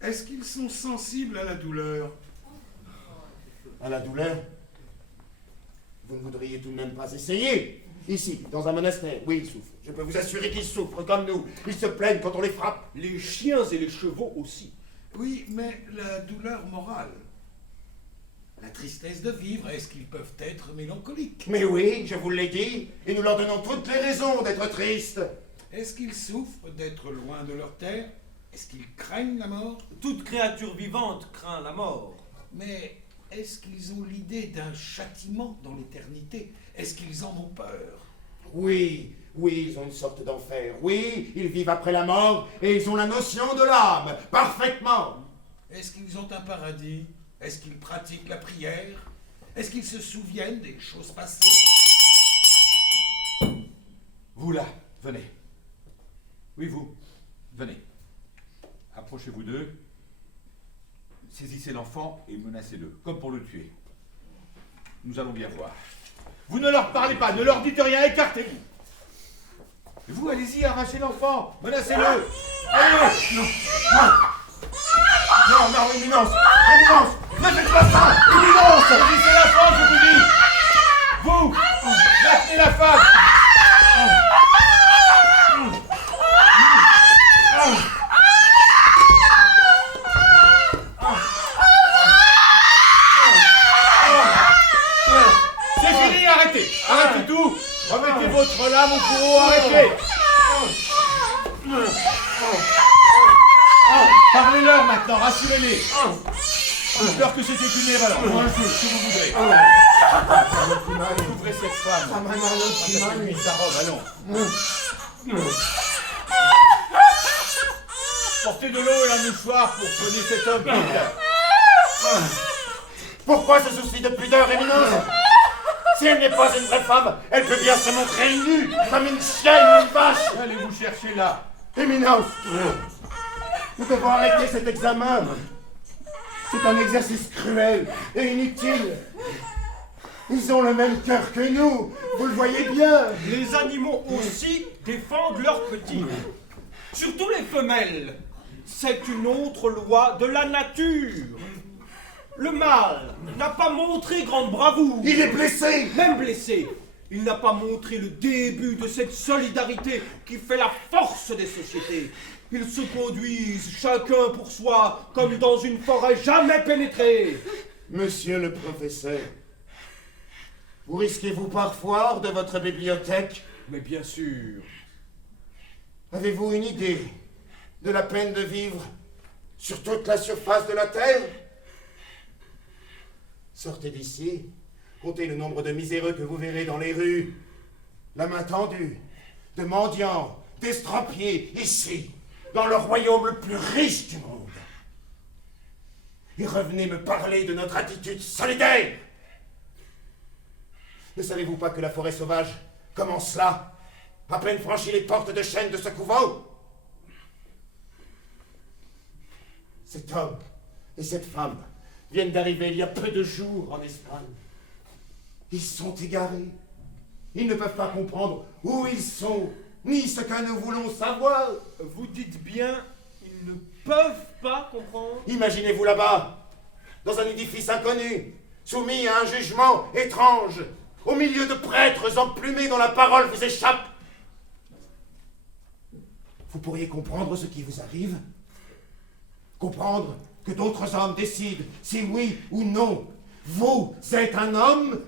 Est-ce qu'ils sont sensibles à la douleur? À la douleur? Vous ne voudriez tout de même pas essayer? Ici, dans un monastère, oui, ils souffrent. Je peux vous assurer qu'ils souffrent comme nous. Ils se plaignent quand on les frappe. Les chiens et les chevaux aussi. Oui, mais la douleur morale, la tristesse de vivre, est-ce qu'ils peuvent être mélancoliques? Mais oui, je vous l'ai dit, et nous leur donnons toutes les raisons d'être tristes. Est-ce qu'ils souffrent d'être loin de leur terre? Est-ce qu'ils craignent la mort? Toute créature vivante craint la mort. Mais est-ce qu'ils ont l'idée d'un châtiment dans l'éternité? Est-ce qu'ils en ont peur? Oui, ils ont une sorte d'enfer. Oui, ils vivent après la mort, et ils ont la notion de l'âme, parfaitement. Est-ce qu'ils ont un paradis? Est-ce qu'ils pratiquent la prière? Est-ce qu'ils se souviennent des choses passées? Vous là, venez. Oui, vous, venez. Approchez-vous d'eux. Saisissez l'enfant et menacez-le, comme pour le tuer. Nous allons bien voir. Vous ne leur parlez pas, ne leur dites rien, écartez-vous. Et vous, allez-y, arrachez l'enfant, menacez-le. Allez. Non, Éminence, ne faites pas ça, Éminence. Saisissez l'enfant, je vous dis. Vous, maintenez la femme. C'est fini, arrêtez. Arrêtez tout. Remettez votre lame au fourreau, arrêtez. Parlez-leur maintenant, rassurez-les. Dites-leur que c'était une erreur, ou un jeu, si vous voudrez. Ouvrez cette femme. Attachez-lui sa robe, allons. Portez de l'eau et un mouchoir pour soigner cet homme. Pourquoi ce souci de pudeur, Éminence? Si elle n'est pas une vraie femme, elle peut bien se montrer nue, comme une chienne ou une vache. Allez vous chercher là. Éminence, nous devons arrêter cet examen. C'est un exercice cruel et inutile. Ils ont le même cœur que nous, vous le voyez bien. Les animaux aussi défendent leurs petits. Surtout les femelles. C'est une autre loi de la nature. Le mâle n'a pas montré grande bravoure. Il est blessé. Même blessé, il n'a pas montré le début de cette solidarité qui fait la force des sociétés. Ils se conduisent chacun pour soi comme dans une forêt jamais pénétrée. Monsieur le professeur, vous risquez-vous parfois hors de votre bibliothèque? Mais bien sûr. Avez-vous une idée de la peine de vivre sur toute la surface de la Terre? Sortez d'ici, comptez le nombre de miséreux que vous verrez dans les rues, la main tendue, de mendiants, d'estropiés, ici, dans le royaume le plus riche du monde. Et revenez me parler de notre attitude solidaire. Ne savez-vous pas que la forêt sauvage commence là, à peine franchi les portes de chêne de ce couvent? Cet homme et cette femme viennent d'arriver il y a peu de jours en Espagne. Ils sont égarés. Ils ne peuvent pas comprendre où ils sont, ni ce que nous voulons savoir. Vous dites bien, ils ne peuvent pas comprendre. Imaginez-vous là-bas, dans un édifice inconnu, soumis à un jugement étrange, au milieu de prêtres emplumés dont la parole vous échappe. Vous pourriez comprendre ce qui vous arrive? Comprendre que d'autres hommes décident si oui ou non vous êtes un homme?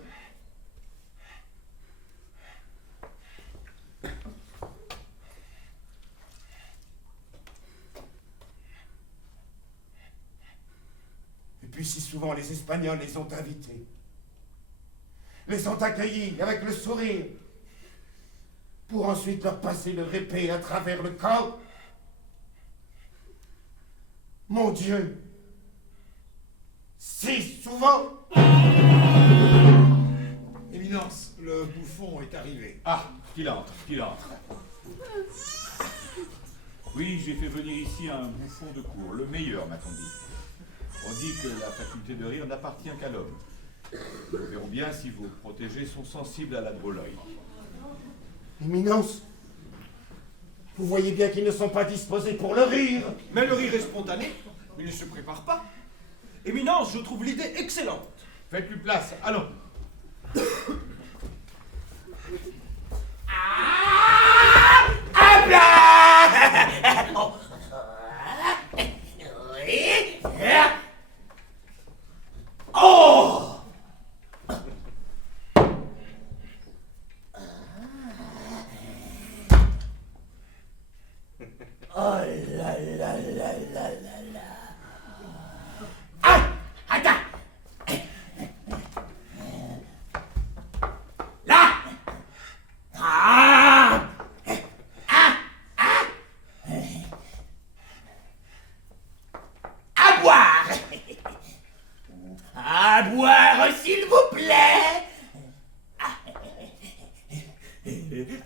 Et puis si souvent les Espagnols les ont invités, les ont accueillis avec le sourire, pour ensuite leur passer leur épée à travers le corps. Mon Dieu, si souvent. Éminence, le bouffon est arrivé. Ah, qu'il entre, qu'il entre. Oui, j'ai fait venir ici un bouffon de cour, le meilleur, m'a-t-on dit. On dit que la faculté de rire n'appartient qu'à l'homme. Nous verrons bien si vos protégés sont sensibles à la drôlerie. Éminence, vous voyez bien qu'ils ne sont pas disposés pour le rire. Mais le rire est spontané, il ne se prépare pas. Éminence, je trouve l'idée excellente. Faites-lui place, allons. Oui.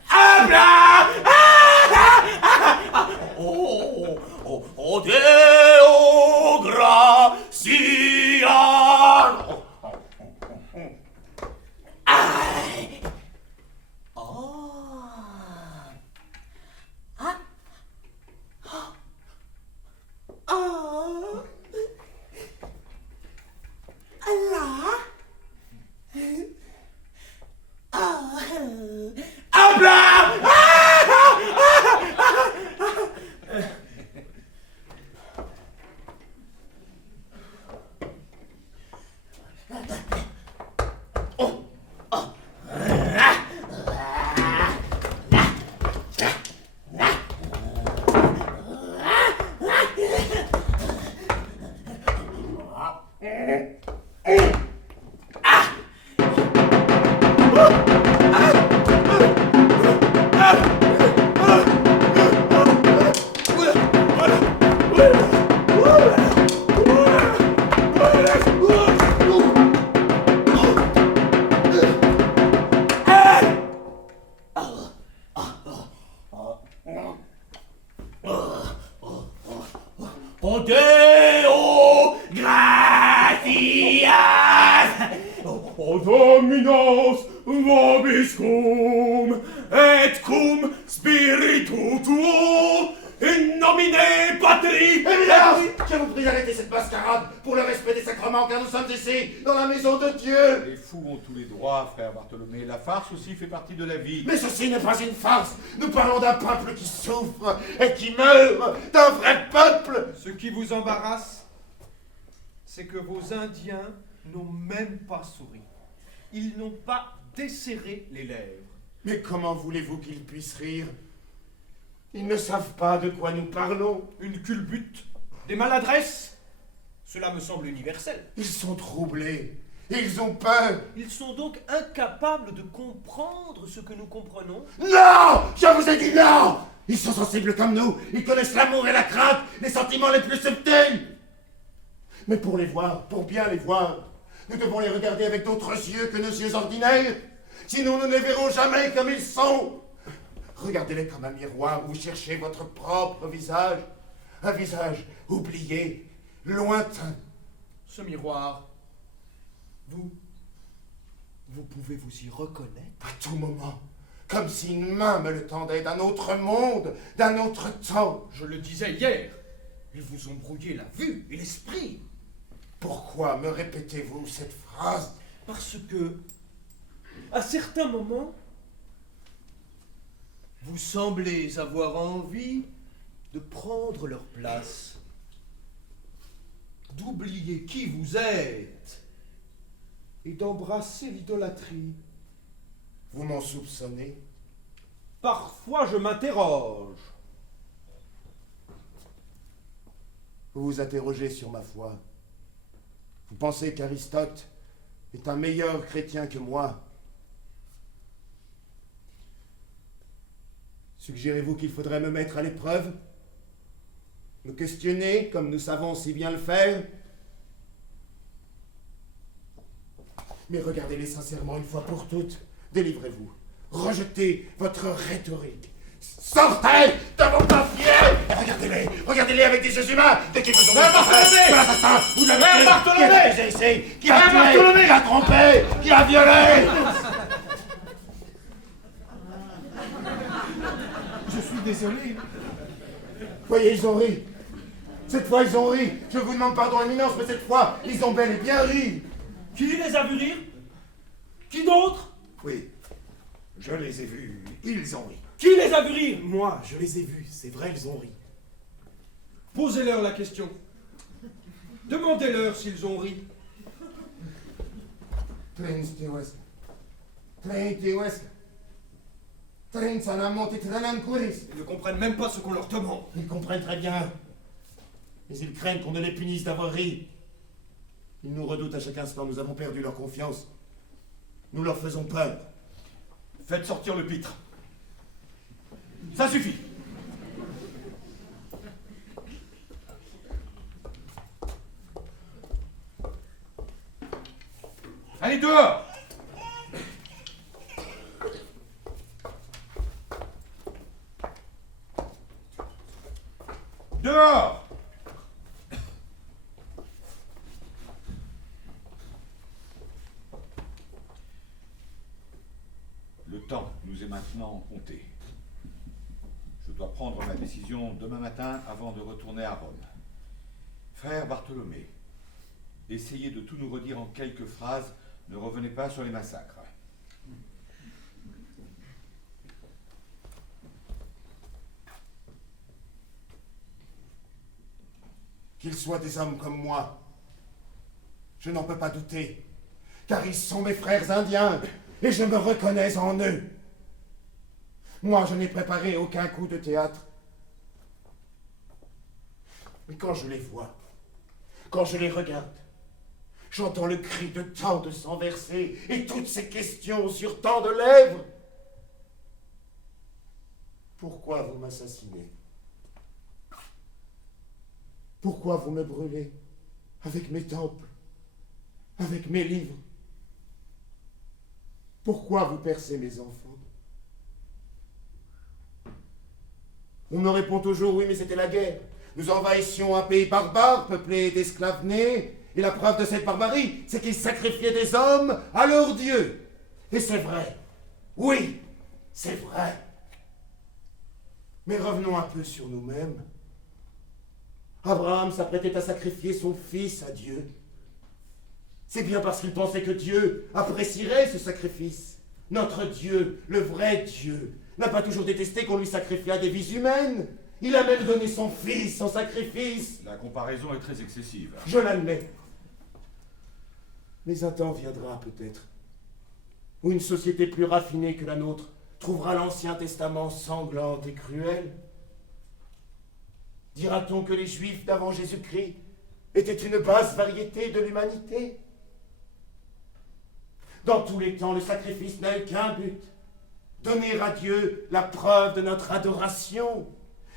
Habla! Oh Deo gracia! Oh Deo gratias! O Dominus vobiscum et cum spiritu tuo in nomine Patri. Éminence, je vous prie d'arrêter cette mascarade pour le respect des sacrements, car nous sommes ici, dans la maison de Dieu. Les fous ont tous les droits, frère Bartholomé. La farce aussi fait partie de la vie. Mais ceci n'est pas une farce. Nous parlons d'un peuple qui souffre et qui meurt, d'un vrai peuple. Ce qui vous embarrasse, c'est que vos Indiens n'ont même pas souri. Ils n'ont pas desserré les lèvres. Mais comment voulez-vous qu'ils puissent rire? Ils ne savent pas de quoi nous parlons. Une culbute, des maladresses, cela me semble universel. Ils sont troublés. Ils ont peur. Ils sont donc incapables de comprendre ce que nous comprenons. Non! Je vous ai dit non! Ils sont sensibles comme nous. Ils connaissent l'amour et la crainte, les sentiments les plus subtils. Mais pour les voir, pour bien les voir, nous devons les regarder avec d'autres yeux que nos yeux ordinaires. Sinon, nous ne les verrons jamais comme ils sont. Regardez-les comme un miroir où vous cherchez votre propre visage. Un visage oublié, lointain. Ce miroir, vous pouvez vous y reconnaître? À tout moment, comme si une main me le tendait d'un autre monde, d'un autre temps. Je le disais hier, ils vous ont brouillé la vue et l'esprit. Pourquoi me répétez-vous cette phrase? Parce que, à certains moments, vous semblez avoir envie de prendre leur place, d'oublier qui vous êtes et d'embrasser l'idolâtrie. Vous m'en soupçonnez? Parfois je m'interroge. Vous vous interrogez sur ma foi. Vous pensez qu'Aristote est un meilleur chrétien que moi? Suggérez-vous qu'il faudrait me mettre à l'épreuve? Me questionner comme nous savons si bien le faire? Mais regardez-les sincèrement une fois pour toutes. Délivrez-vous. Rejetez votre rhétorique. Sortez de vos papiers! Regardez-les avec des yeux humains, dès qu'ils vous ont de l'assassin ou de la victime qui a accusé ici, qui a tué, qui a trompé, qui a violé. Je suis désolé. Voyez, ils ont ri. Cette fois, ils ont ri. Je vous demande pardon, Éminence, mais cette fois, ils ont bel et bien ri. Qui les a vus rire? Qui d'autre? Oui, je les ai vus, ils ont ri. Qui les a vus rire? Moi, je les ai vus, c'est vrai, ils ont ri. Posez-leur la question. Demandez-leur s'ils ont ri. Ils Ils ne comprennent même pas ce qu'on leur demande. Ils comprennent très bien. Mais ils craignent qu'on ne les punisse d'avoir ri. Ils nous redoutent à chaque instant, nous avons perdu leur confiance. Nous leur faisons peur. Faites sortir le pitre. Ça suffit. Allez dehors. Dehors! Le temps nous est maintenant compté. Je dois prendre ma décision demain matin avant de retourner à Rome. Frère Bartholomé, essayez de tout nous redire en quelques phrases. Ne revenez pas sur les massacres. Qu'ils soient des hommes comme moi, je n'en peux pas douter, car ils sont mes frères indiens, et je me reconnais en eux. Moi, je n'ai préparé aucun coup de théâtre. Mais quand je les vois, quand je les regarde, j'entends le cri de tant de sang versé, et toutes ces questions sur tant de lèvres. Pourquoi vous m'assassinez? Pourquoi vous me brûlez avec mes temples, avec mes livres? Pourquoi vous percez mes enfants? On me répond toujours, oui, mais c'était la guerre. Nous envahissions un pays barbare, peuplé d'esclaves nés, et la preuve de cette barbarie, c'est qu'ils sacrifiaient des hommes à leurs dieux. Et c'est vrai. Oui, c'est vrai. Mais revenons un peu sur nous-mêmes. Abraham s'apprêtait à sacrifier son fils à Dieu. C'est bien parce qu'il pensait que Dieu apprécierait ce sacrifice. Notre Dieu, le vrai Dieu, n'a pas toujours détesté qu'on lui sacrifiât des vies humaines. Il a même donné son fils en sacrifice. La comparaison est très excessive. Je l'admets. Mais un temps viendra peut-être où une société plus raffinée que la nôtre trouvera l'Ancien Testament sanglante et cruelle. Dira-t-on que les Juifs d'avant Jésus-Christ étaient une basse variété de l'humanité? Dans tous les temps, le sacrifice n'a eu qu'un but: donner à Dieu la preuve de notre adoration.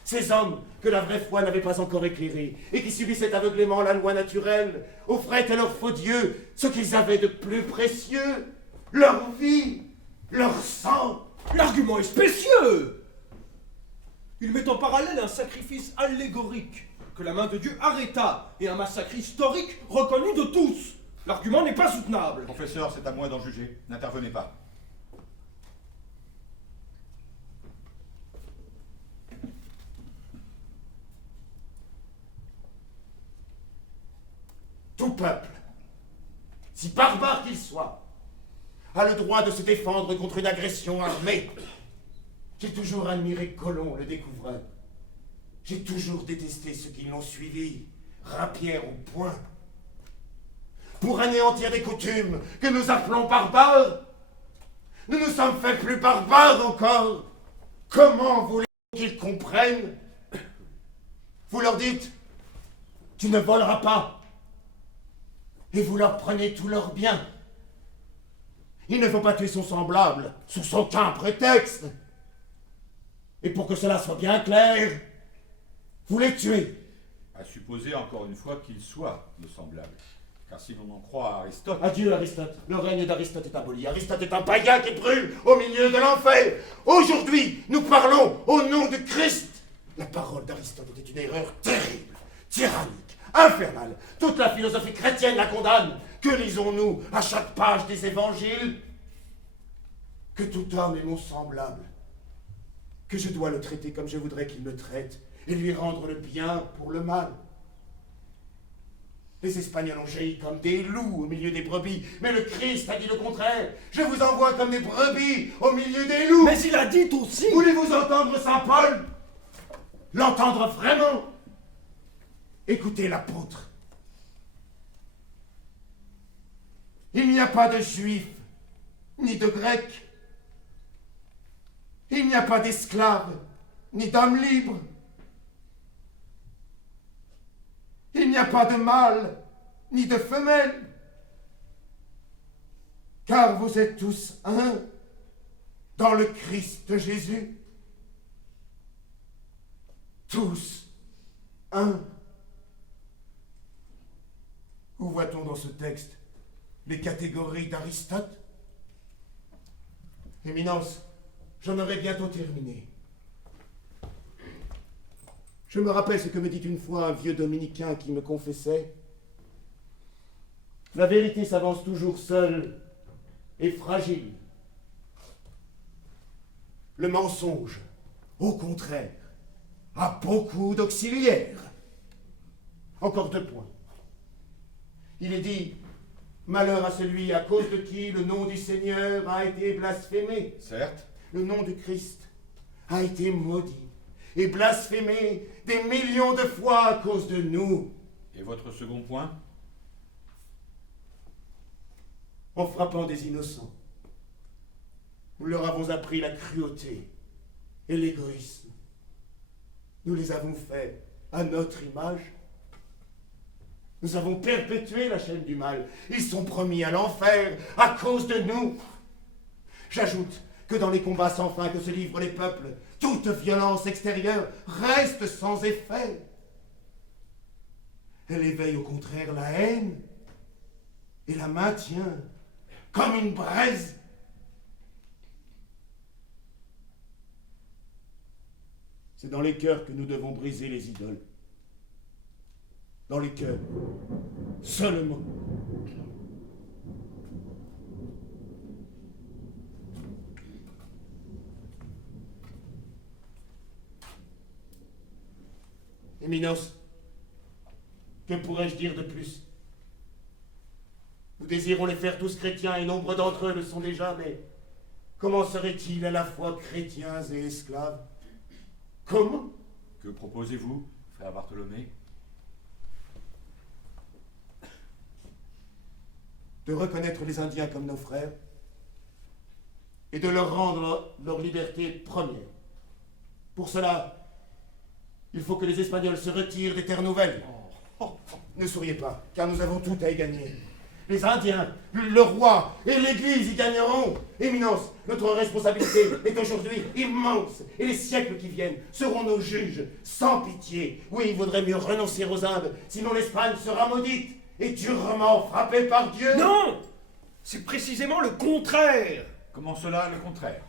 Ces hommes que la vraie foi n'avait pas encore éclairés et qui subissaient aveuglément la loi naturelle offraient à leur faux Dieu ce qu'ils avaient de plus précieux: leur vie, leur sang. L'argument est spécieux! Il met en parallèle un sacrifice allégorique que la main de Dieu arrêta et un massacre historique reconnu de tous. L'argument n'est pas soutenable. Professeur, c'est à moi d'en juger. N'intervenez pas. Tout peuple, si barbare qu'il soit, a le droit de se défendre contre une agression armée. J'ai toujours admiré Colomb, le découvreur. J'ai toujours détesté ceux qui l'ont suivi, rapière au poing. Pour anéantir des coutumes que nous appelons barbares, nous nous sommes fait plus barbares encore. Comment voulez-vous qu'ils comprennent? Vous leur dites, tu ne voleras pas, et vous leur prenez tous leurs biens. Il ne faut pas tuer son semblable sous aucun prétexte. Et pour que cela soit bien clair, vous les tuez. À supposer encore une fois qu'il soit le semblable. Car si l'on en croit à Aristote... Adieu Aristote, le règne d'Aristote est aboli. Aristote est un païen qui brûle au milieu de l'enfer. Aujourd'hui, nous parlons au nom de Christ. La parole d'Aristote était une erreur terrible, tyrannique, infernale. Toute la philosophie chrétienne la condamne. Que lisons-nous à chaque page des évangiles? Que tout homme est mon semblable. Que je dois le traiter comme je voudrais qu'il me traite et lui rendre le bien pour le mal. Les Espagnols ont jailli comme des loups au milieu des brebis, mais le Christ a dit le contraire. Je vous envoie comme des brebis au milieu des loups. Mais il a dit aussi... Voulez-vous entendre Saint Paul? L'entendre vraiment? Écoutez l'apôtre. Il n'y a pas de juifs, ni de grecs. Il n'y a pas d'esclaves, ni d'hommes libres. Il n'y a pas de mâle, ni de femelle. Car vous êtes tous un dans le Christ Jésus. Tous un. Où voit-on dans ce texte les catégories d'Aristote? Éminence, j'en aurai bientôt terminé. Je me rappelle ce que me dit une fois un vieux dominicain qui me confessait. La vérité s'avance toujours seule et fragile. Le mensonge, au contraire, a beaucoup d'auxiliaires. Encore 2 points. Il est dit, malheur à celui à cause de qui le nom du Seigneur a été blasphémé. Certes. Le nom du Christ a été maudit et blasphémé des millions de fois à cause de nous. Et votre second point? En frappant des innocents, nous leur avons appris la cruauté et l'égoïsme. Nous les avons faits à notre image. Nous avons perpétué la chaîne du mal. Ils sont promis à l'enfer à cause de nous. J'ajoute que dans les combats sans fin que se livrent les peuples, toute violence extérieure reste sans effet. Elle éveille au contraire la haine et la maintient comme une braise. C'est dans les cœurs que nous devons briser les idoles. Dans les cœurs, seulement. Éminence, que pourrais-je dire de plus? Nous désirons les faire tous chrétiens et nombre d'entre eux le sont déjà, mais comment seraient-ils à la fois chrétiens et esclaves? Comment? Que proposez-vous, frère Bartholomé? De reconnaître les Indiens comme nos frères et de leur rendre leur liberté première. Pour cela, il faut que les Espagnols se retirent des terres nouvelles. Ne souriez pas, car nous avons tout à y gagner. Les Indiens, le roi et l'Église y gagneront. Éminence, notre responsabilité est aujourd'hui immense, et les siècles qui viennent seront nos juges, sans pitié. Oui, il vaudrait mieux renoncer aux Indes, sinon l'Espagne sera maudite et durement frappée par Dieu. Non! C'est précisément le contraire. Comment cela, le contraire?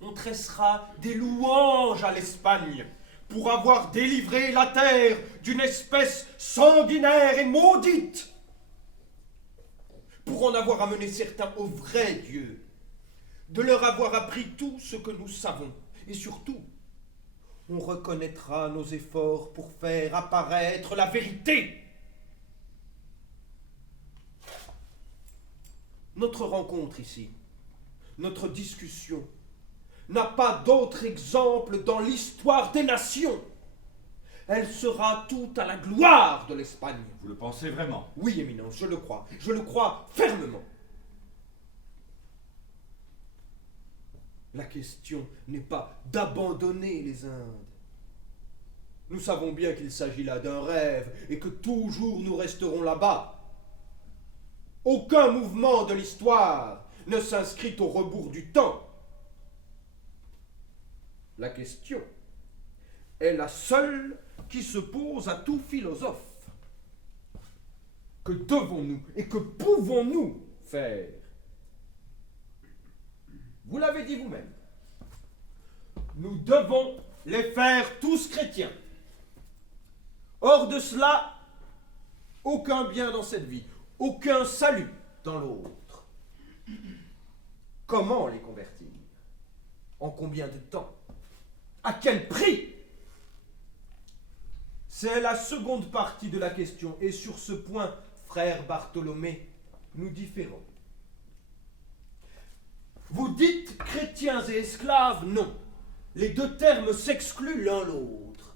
On tressera des louanges à l'Espagne pour avoir délivré la terre d'une espèce sanguinaire et maudite, pour en avoir amené certains au vrai Dieu, de leur avoir appris tout ce que nous savons, et surtout, on reconnaîtra nos efforts pour faire apparaître la vérité. Notre rencontre ici, notre discussion, n'a pas d'autre exemple dans l'histoire des nations. Elle sera tout à la gloire de l'Espagne. Vous le pensez vraiment? Oui, Éminence, je le crois fermement. La question n'est pas d'abandonner les Indes. Nous savons bien qu'il s'agit là d'un rêve et que toujours nous resterons là-bas. Aucun mouvement de l'histoire ne s'inscrit au rebours du temps. La question est la seule qui se pose à tout philosophe. Que devons-nous et que pouvons-nous faire? Vous l'avez dit vous-même. Nous devons les faire tous chrétiens. Hors de cela, aucun bien dans cette vie, aucun salut dans l'autre. Comment les convertir? En combien de temps? À quel prix? C'est la seconde partie de la question, et sur ce point, frère Bartholomé, nous différons. Vous dites chrétiens et esclaves, non. Les deux termes s'excluent l'un l'autre.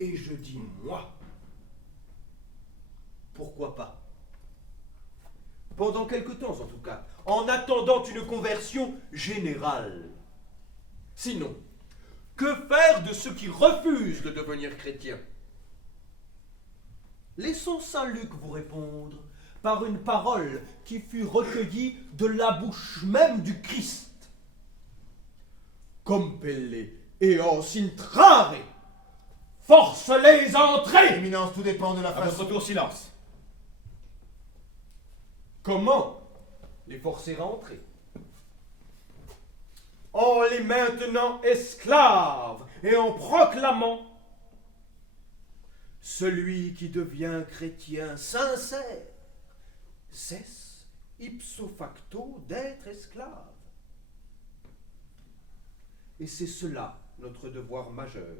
Et je dis moi. Pourquoi pas? Pendant quelque temps en tout cas, en attendant une conversion générale. Sinon, que faire de ceux qui refusent de devenir chrétiens? Laissons saint Luc vous répondre par une parole qui fut recueillie de la bouche même du Christ. Compelle et intrare, force-les à entrer. Éminence, tout dépend de la À votre façon. tour, silence. Comment les forcer à entrer? En les maintenant esclaves et en proclamant celui qui devient chrétien sincère cesse ipso facto d'être esclave. Et c'est cela notre devoir majeur.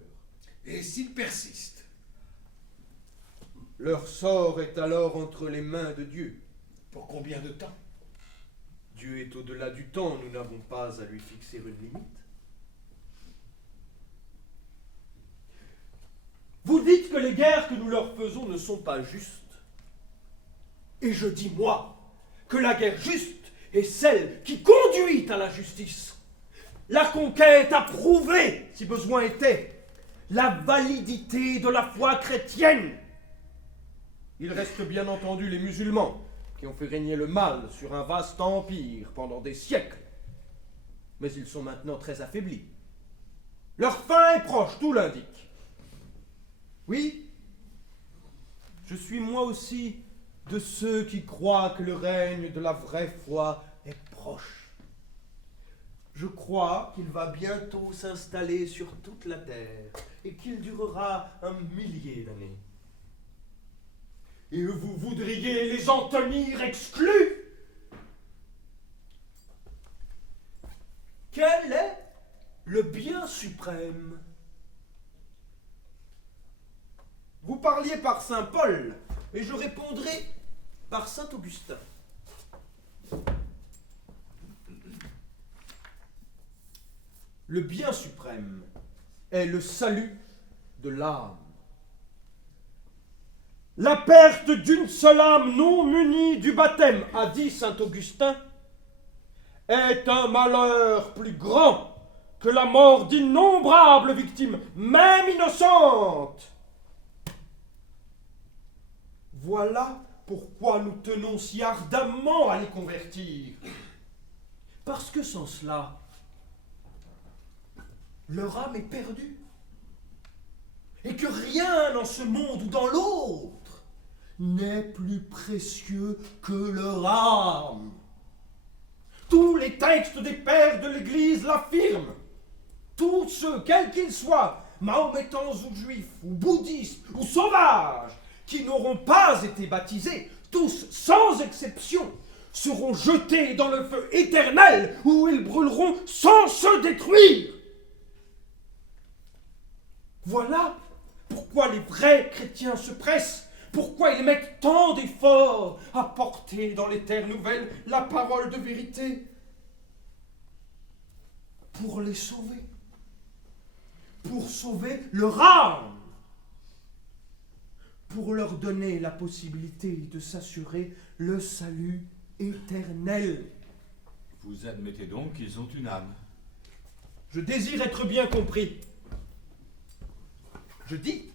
Et s'il persiste? Leur sort est alors entre les mains de Dieu. Pour combien de temps? Dieu est au-delà du temps, nous n'avons pas à lui fixer une limite. Vous dites que les guerres que nous leur faisons ne sont pas justes. Et je dis, moi, que la guerre juste est celle qui conduit à la justice. La conquête a prouvé, si besoin était, la validité de la foi chrétienne. Il reste bien entendu les musulmans, qui ont fait régner le mal sur un vaste empire pendant des siècles. Mais ils sont maintenant très affaiblis. Leur fin est proche, tout l'indique. Oui, je suis moi aussi de ceux qui croient que le règne de la vraie foi est proche. Je crois qu'il va bientôt s'installer sur toute la terre et qu'il durera 1 millier d'années. Et vous voudriez les en tenir exclus? Quel est le bien suprême? Vous parliez par saint Paul, et je répondrai par saint Augustin. Le bien suprême est le salut de l'âme. La perte d'une seule âme non munie du baptême, a dit saint Augustin, est un malheur plus grand que la mort d'innombrables victimes, même innocentes. Voilà pourquoi nous tenons si ardemment à les convertir. Parce que sans cela, leur âme est perdue. Et que rien dans ce monde ou dans l'autre n'est plus précieux que leur âme. Tous les textes des pères de l'Église l'affirment. Tous ceux, quels qu'ils soient, mahométans ou juifs, ou bouddhistes, ou sauvages, qui n'auront pas été baptisés, tous, sans exception, seront jetés dans le feu éternel où ils brûleront sans se détruire. Voilà pourquoi les vrais chrétiens se pressent, pourquoi ils mettent tant d'efforts à porter dans les terres nouvelles la parole de vérité. Pour les sauver. Pour sauver leur âme. Pour leur donner la possibilité de s'assurer le salut éternel. Vous admettez donc qu'ils ont une âme? Je désire être bien compris. Je dis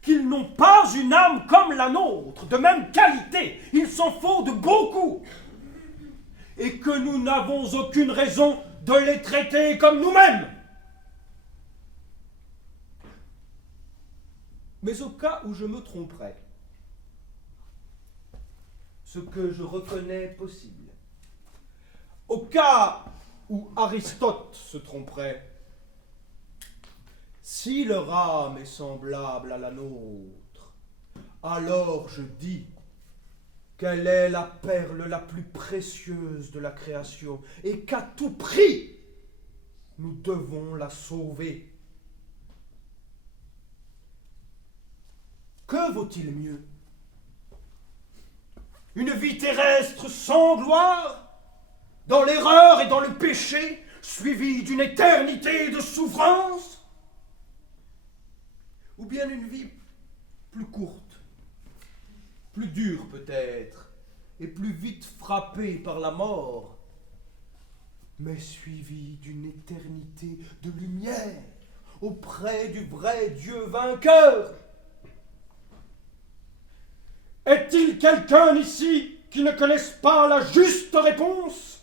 qu'ils n'ont pas une âme comme la nôtre, de même qualité. Il s'en faut de beaucoup. Et que nous n'avons aucune raison de les traiter comme nous-mêmes. Mais au cas où je me tromperais, ce que je reconnais possible, au cas où Aristote se tromperait, si leur âme est semblable à la nôtre, alors je dis qu'elle est la perle la plus précieuse de la création et qu'à tout prix, nous devons la sauver. Que vaut-il mieux? Une vie terrestre sans gloire, dans l'erreur et dans le péché, suivie d'une éternité de souffrance? Ou bien une vie plus courte, plus dure peut-être, et plus vite frappée par la mort, mais suivie d'une éternité de lumière auprès du vrai Dieu vainqueur? Est-il quelqu'un ici qui ne connaisse pas la juste réponse?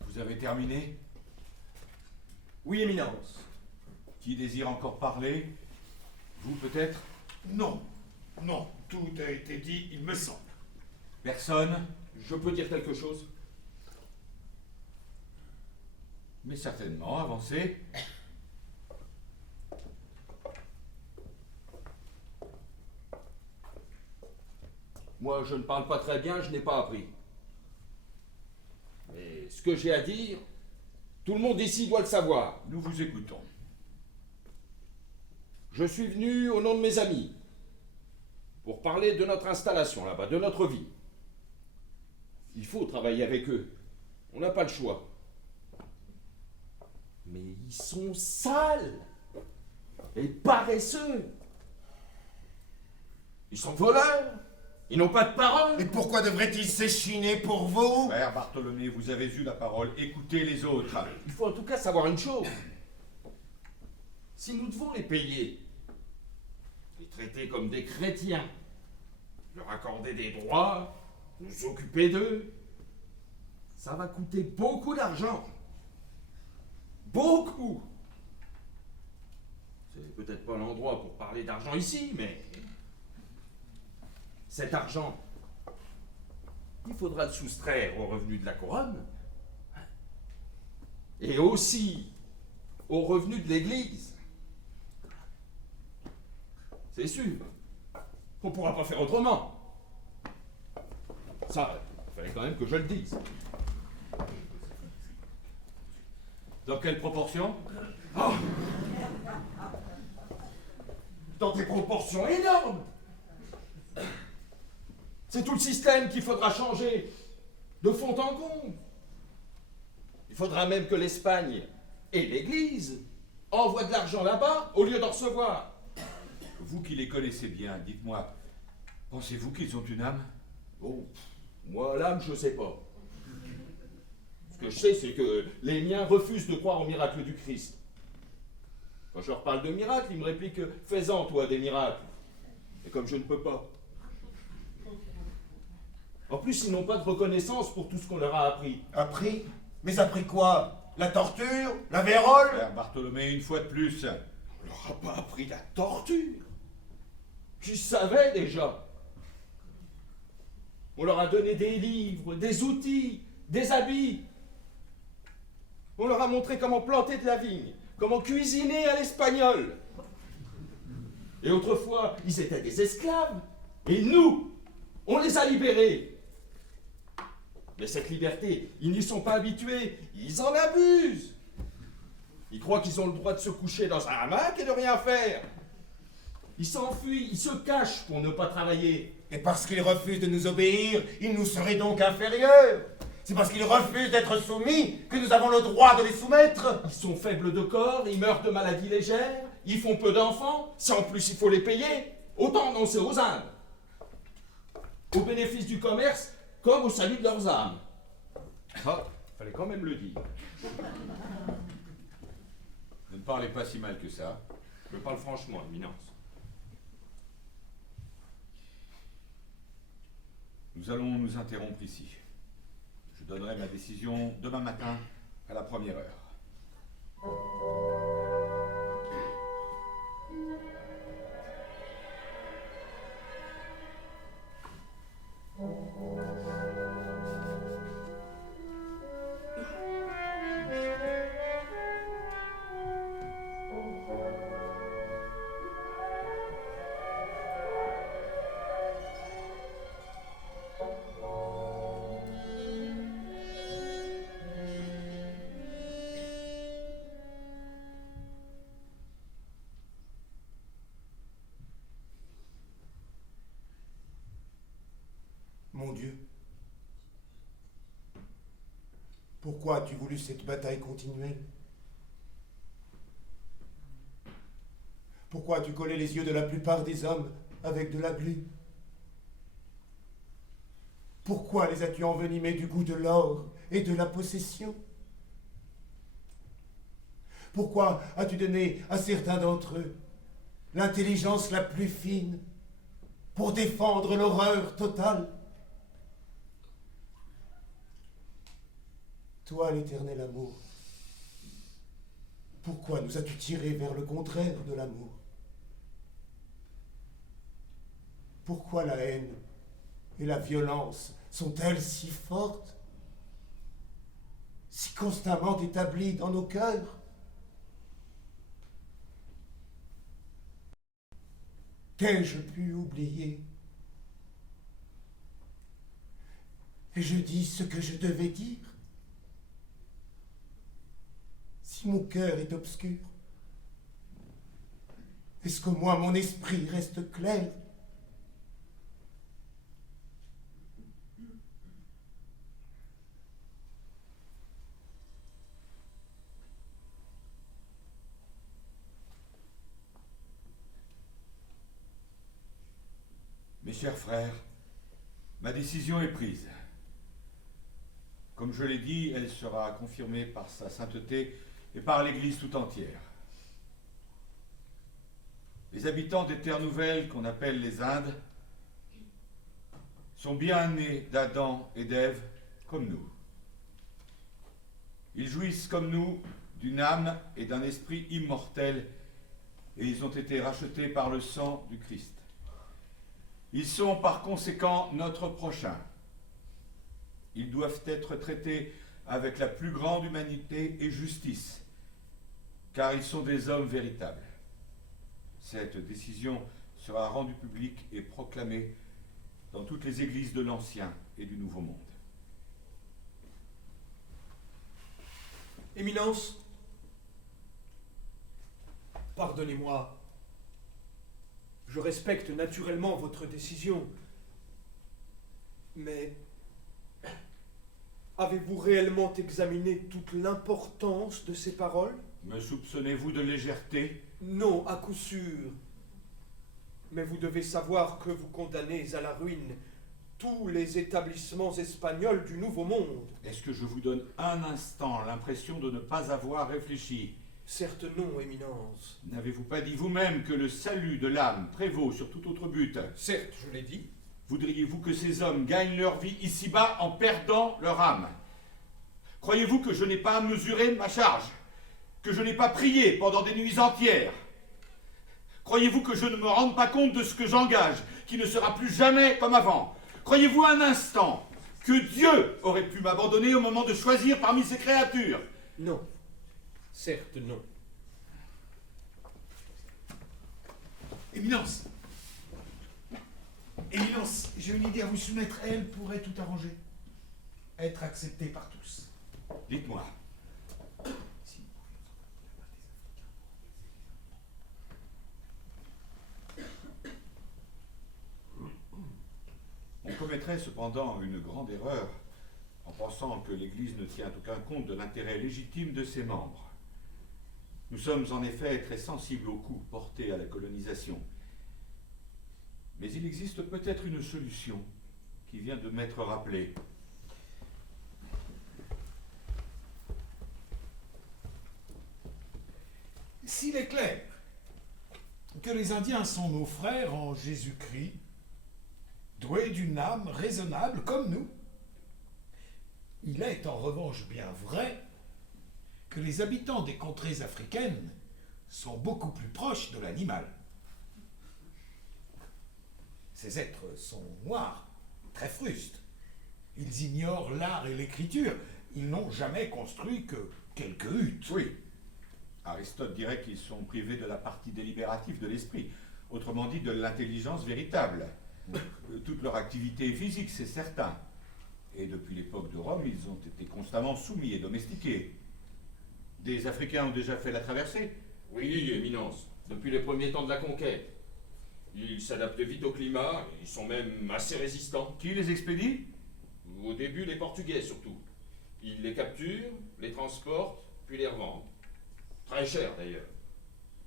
Vous avez terminé? Oui, Éminence. Qui désire encore parler? Vous peut-être? Non, non, tout a été dit, il me semble. Personne? Je peux dire quelque chose? Mais certainement, avancez. Moi, je ne parle pas très bien, je n'ai pas appris. Mais ce que j'ai à dire, tout le monde ici doit le savoir. Nous vous écoutons. Je suis venu au nom de mes amis pour parler de notre installation là-bas, de notre vie. Il faut travailler avec eux. On n'a pas le choix. Mais ils sont sales et paresseux. Ils sont voleurs. Ils n'ont pas de parole. Et pourquoi devraient-ils s'échiner pour vous? Frère Bartholomé, vous avez eu la parole. Écoutez les autres. Il faut en tout cas savoir une chose. Si nous devons les payer, les traiter comme des chrétiens, leur accorder des droits, nous occuper d'eux, ça va coûter beaucoup d'argent. Beaucoup. C'est peut-être pas l'endroit pour parler d'argent ici, mais cet argent, il faudra le soustraire aux revenus de la couronne et aussi aux revenus de l'Église. C'est sûr. On ne pourra pas faire autrement. Ça, il fallait quand même que je le dise. Dans quelle proportion? Dans des proportions énormes. C'est tout le système qu'il faudra changer de fond en comble. Il faudra même que l'Espagne et l'Église envoient de l'argent là-bas au lieu d'en recevoir. Vous qui les connaissez bien, dites-moi, pensez-vous qu'ils ont une âme? Oh, moi, l'âme, je sais pas. Ce que je sais, c'est que les miens refusent de croire au miracle du Christ. Quand je leur parle de miracle, ils me répliquent « Fais-en, toi, des miracles ». Et comme je ne peux pas. En plus, ils n'ont pas de reconnaissance pour tout ce qu'on leur a appris. Appris? Mais appris quoi? La torture? La vérole? Frère Bartholomé, une fois de plus. On leur a pas appris la torture. Ils savaient déjà. On leur a donné des livres, des outils, des habits. On leur a montré comment planter de la vigne, comment cuisiner à l'espagnol. Et autrefois, ils étaient des esclaves. Et nous, on les a libérés. Mais cette liberté, ils n'y sont pas habitués. Ils en abusent. Ils croient qu'ils ont le droit de se coucher dans un hamac et de rien faire. Ils s'enfuient, ils se cachent pour ne pas travailler. Et parce qu'ils refusent de nous obéir, ils nous seraient donc inférieurs. C'est parce qu'ils refusent d'être soumis que nous avons le droit de les soumettre. Ils sont faibles de corps, ils meurent de maladies légères, ils font peu d'enfants. Si en plus il faut les payer, autant renoncer aux Indes. Au bénéfice du commerce, comme au salut de leurs âmes. Ah, fallait quand même le dire. Ne parlez pas si mal que ça. Je parle franchement, Éminence. Nous allons nous interrompre ici. Je donnerai ma décision demain matin à la première heure. Mon Dieu, pourquoi as-tu voulu cette bataille continuelle? Pourquoi as-tu collé les yeux de la plupart des hommes avec de la glu? Pourquoi les as-tu envenimés du goût de l'or et de la possession? Pourquoi as-tu donné à certains d'entre eux l'intelligence la plus fine pour défendre l'horreur totale? Toi, l'éternel amour, pourquoi nous as-tu tirés vers le contraire de l'amour? Pourquoi la haine et la violence sont-elles si fortes, si constamment établies dans nos cœurs? Qu'ai-je pu oublier? Et je dis ce que je devais dire. Si mon cœur est obscur, est-ce que moi, mon esprit reste clair? Mes chers frères, ma décision est prise. Comme je l'ai dit, elle sera confirmée par sa sainteté et par l'Église tout entière. Les habitants des terres nouvelles qu'on appelle les Indes sont bien nés d'Adam et d'Ève comme nous. Ils jouissent comme nous d'une âme et d'un esprit immortel et ils ont été rachetés par le sang du Christ. Ils sont par conséquent notre prochain. Ils doivent être traités avec la plus grande humanité et justice, car ils sont des hommes véritables. Cette décision sera rendue publique et proclamée dans toutes les églises de l'Ancien et du Nouveau Monde. Éminence, pardonnez-moi. Je respecte naturellement votre décision. Mais avez-vous réellement examiné toute l'importance de ces paroles? Me soupçonnez-vous de légèreté? Non, à coup sûr. Mais vous devez savoir que vous condamnez à la ruine tous les établissements espagnols du Nouveau Monde. Est-ce que je vous donne un instant l'impression de ne pas avoir réfléchi? Certes non, Éminence. N'avez-vous pas dit vous-même que le salut de l'âme prévaut sur tout autre but? Certes, je l'ai dit. Voudriez-vous que ces hommes gagnent leur vie ici-bas en perdant leur âme? Croyez-vous que je n'ai pas mesuré ma charge? Que je n'ai pas prié pendant des nuits entières? Croyez-vous que je ne me rende pas compte de ce que j'engage, qui ne sera plus jamais comme avant? Croyez-vous un instant que Dieu aurait pu m'abandonner au moment de choisir parmi ses créatures? Non. Certes, non. Éminence! Éminence, j'ai une idée à vous soumettre. Elle pourrait tout arranger. Être acceptée par tous. Dites-moi. On commettrait cependant une grande erreur en pensant que l'Église ne tient aucun compte de l'intérêt légitime de ses membres. Nous sommes en effet très sensibles aux coûts portés à la colonisation. Mais il existe peut-être une solution qui vient de m'être rappelée. S'il est clair que les Indiens sont nos frères en Jésus-Christ, doués d'une âme raisonnable comme nous, il est en revanche bien vrai que les habitants des contrées africaines sont beaucoup plus proches de l'animal. Ces êtres sont noirs, très frustes. Ils ignorent l'art et l'écriture. Ils n'ont jamais construit que quelques huttes. Oui. Aristote dirait qu'ils sont privés de la partie délibérative de l'esprit, autrement dit de l'intelligence véritable. Toute leur activité est physique, c'est certain. Et depuis l'époque de Rome, ils ont été constamment soumis et domestiqués. Des Africains ont déjà fait la traversée? Oui, Éminence, depuis les premiers temps de la conquête. Ils s'adaptent vite au climat, ils sont même assez résistants. Qui les expédie? Au début, les Portugais surtout. Ils les capturent, les transportent, puis les revendent. Très cher d'ailleurs.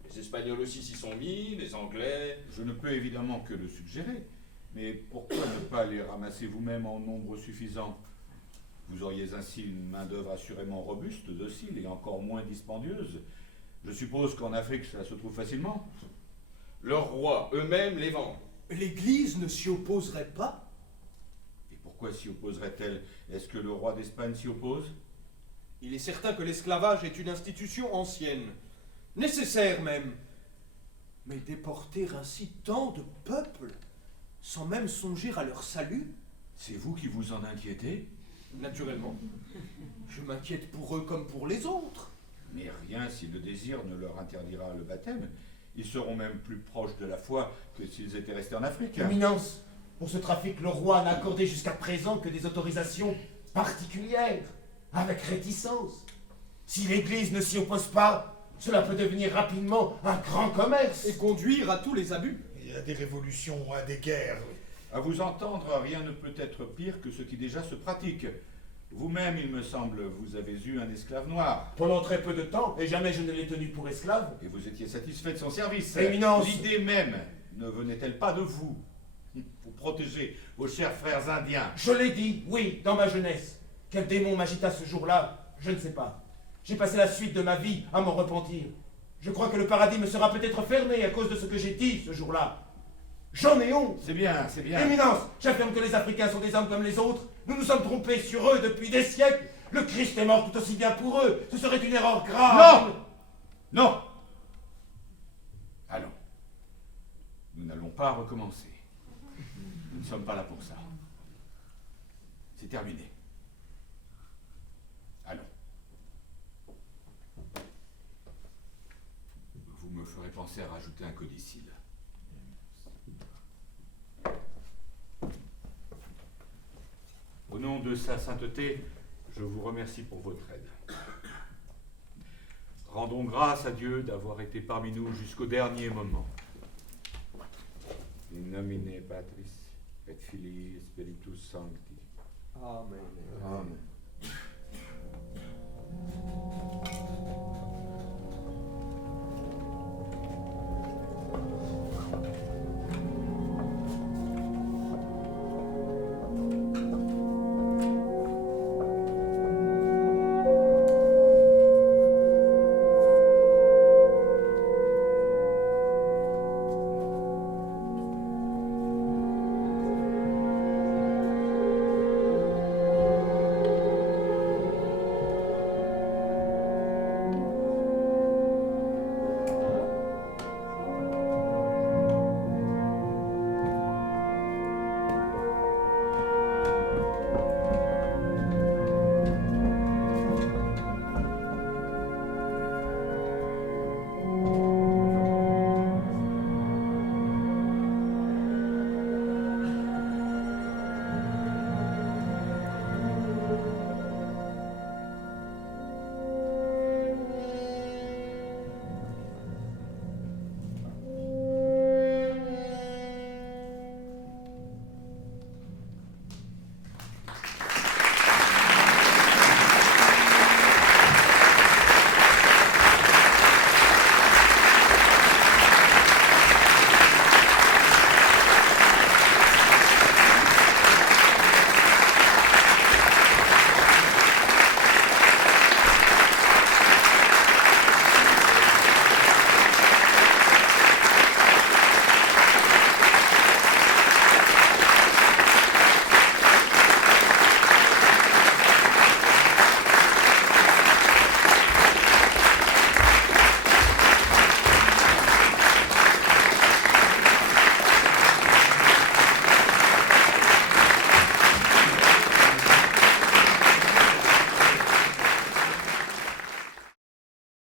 Les Espagnols aussi s'y sont mis, les Anglais... Je ne peux évidemment que le suggérer. Mais pourquoi ne pas les ramasser vous-même en nombre suffisant? Vous auriez ainsi une main-d'œuvre assurément robuste, docile et encore moins dispendieuse. Je suppose qu'en Afrique, ça se trouve facilement. Leurs rois eux-mêmes les vendent. L'Église ne s'y opposerait pas? Et pourquoi s'y opposerait-elle? Est-ce que le roi d'Espagne s'y oppose? Il est certain que l'esclavage est une institution ancienne, nécessaire même. Mais déporter ainsi tant de peuples, sans même songer à leur salut? C'est vous qui vous en inquiétez? Naturellement. Je m'inquiète pour eux comme pour les autres. Mais rien si le désir ne leur interdira le baptême. Ils seront même plus proches de la foi que s'ils étaient restés en Afrique. Éminence, Pour ce trafic, le roi n'a accordé jusqu'à présent que des autorisations particulières, avec réticence. Si l'Église ne s'y oppose pas, cela peut devenir rapidement un grand commerce. Et conduire à tous les abus. Il y a des révolutions, à des guerres. À vous entendre, rien ne peut être pire que ce qui déjà se pratique. Vous-même, il me semble, vous avez eu un esclave noir. Pendant très peu de temps, et jamais je ne l'ai tenu pour esclave. Et vous étiez satisfait de son service. Éminence. L'idée même ne venait-elle pas de vous? Pour protéger vos chers frères indiens. Je l'ai dit, oui, dans ma jeunesse. Quel démon m'agita ce jour-là? Je ne sais pas. J'ai passé la suite de ma vie à m'en repentir. Je crois que le paradis me sera peut-être fermé à cause de ce que j'ai dit ce jour-là. J'en ai honte. C'est bien, c'est bien. Éminence, j'affirme que les Africains sont des hommes comme les autres. Nous nous sommes trompés sur eux depuis des siècles. Le Christ est mort tout aussi bien pour eux. Ce serait une erreur grave. Non! Non! Allons. Nous n'allons pas recommencer. Nous ne sommes pas là pour ça. C'est terminé. Allons. Vous me ferez penser à rajouter un codicille. Au nom de sa sainteté, je vous remercie pour votre aide. Rendons grâce à Dieu d'avoir été parmi nous jusqu'au dernier moment. In nomine Patris et Filii Spiritus Sancti. Amen. Amen.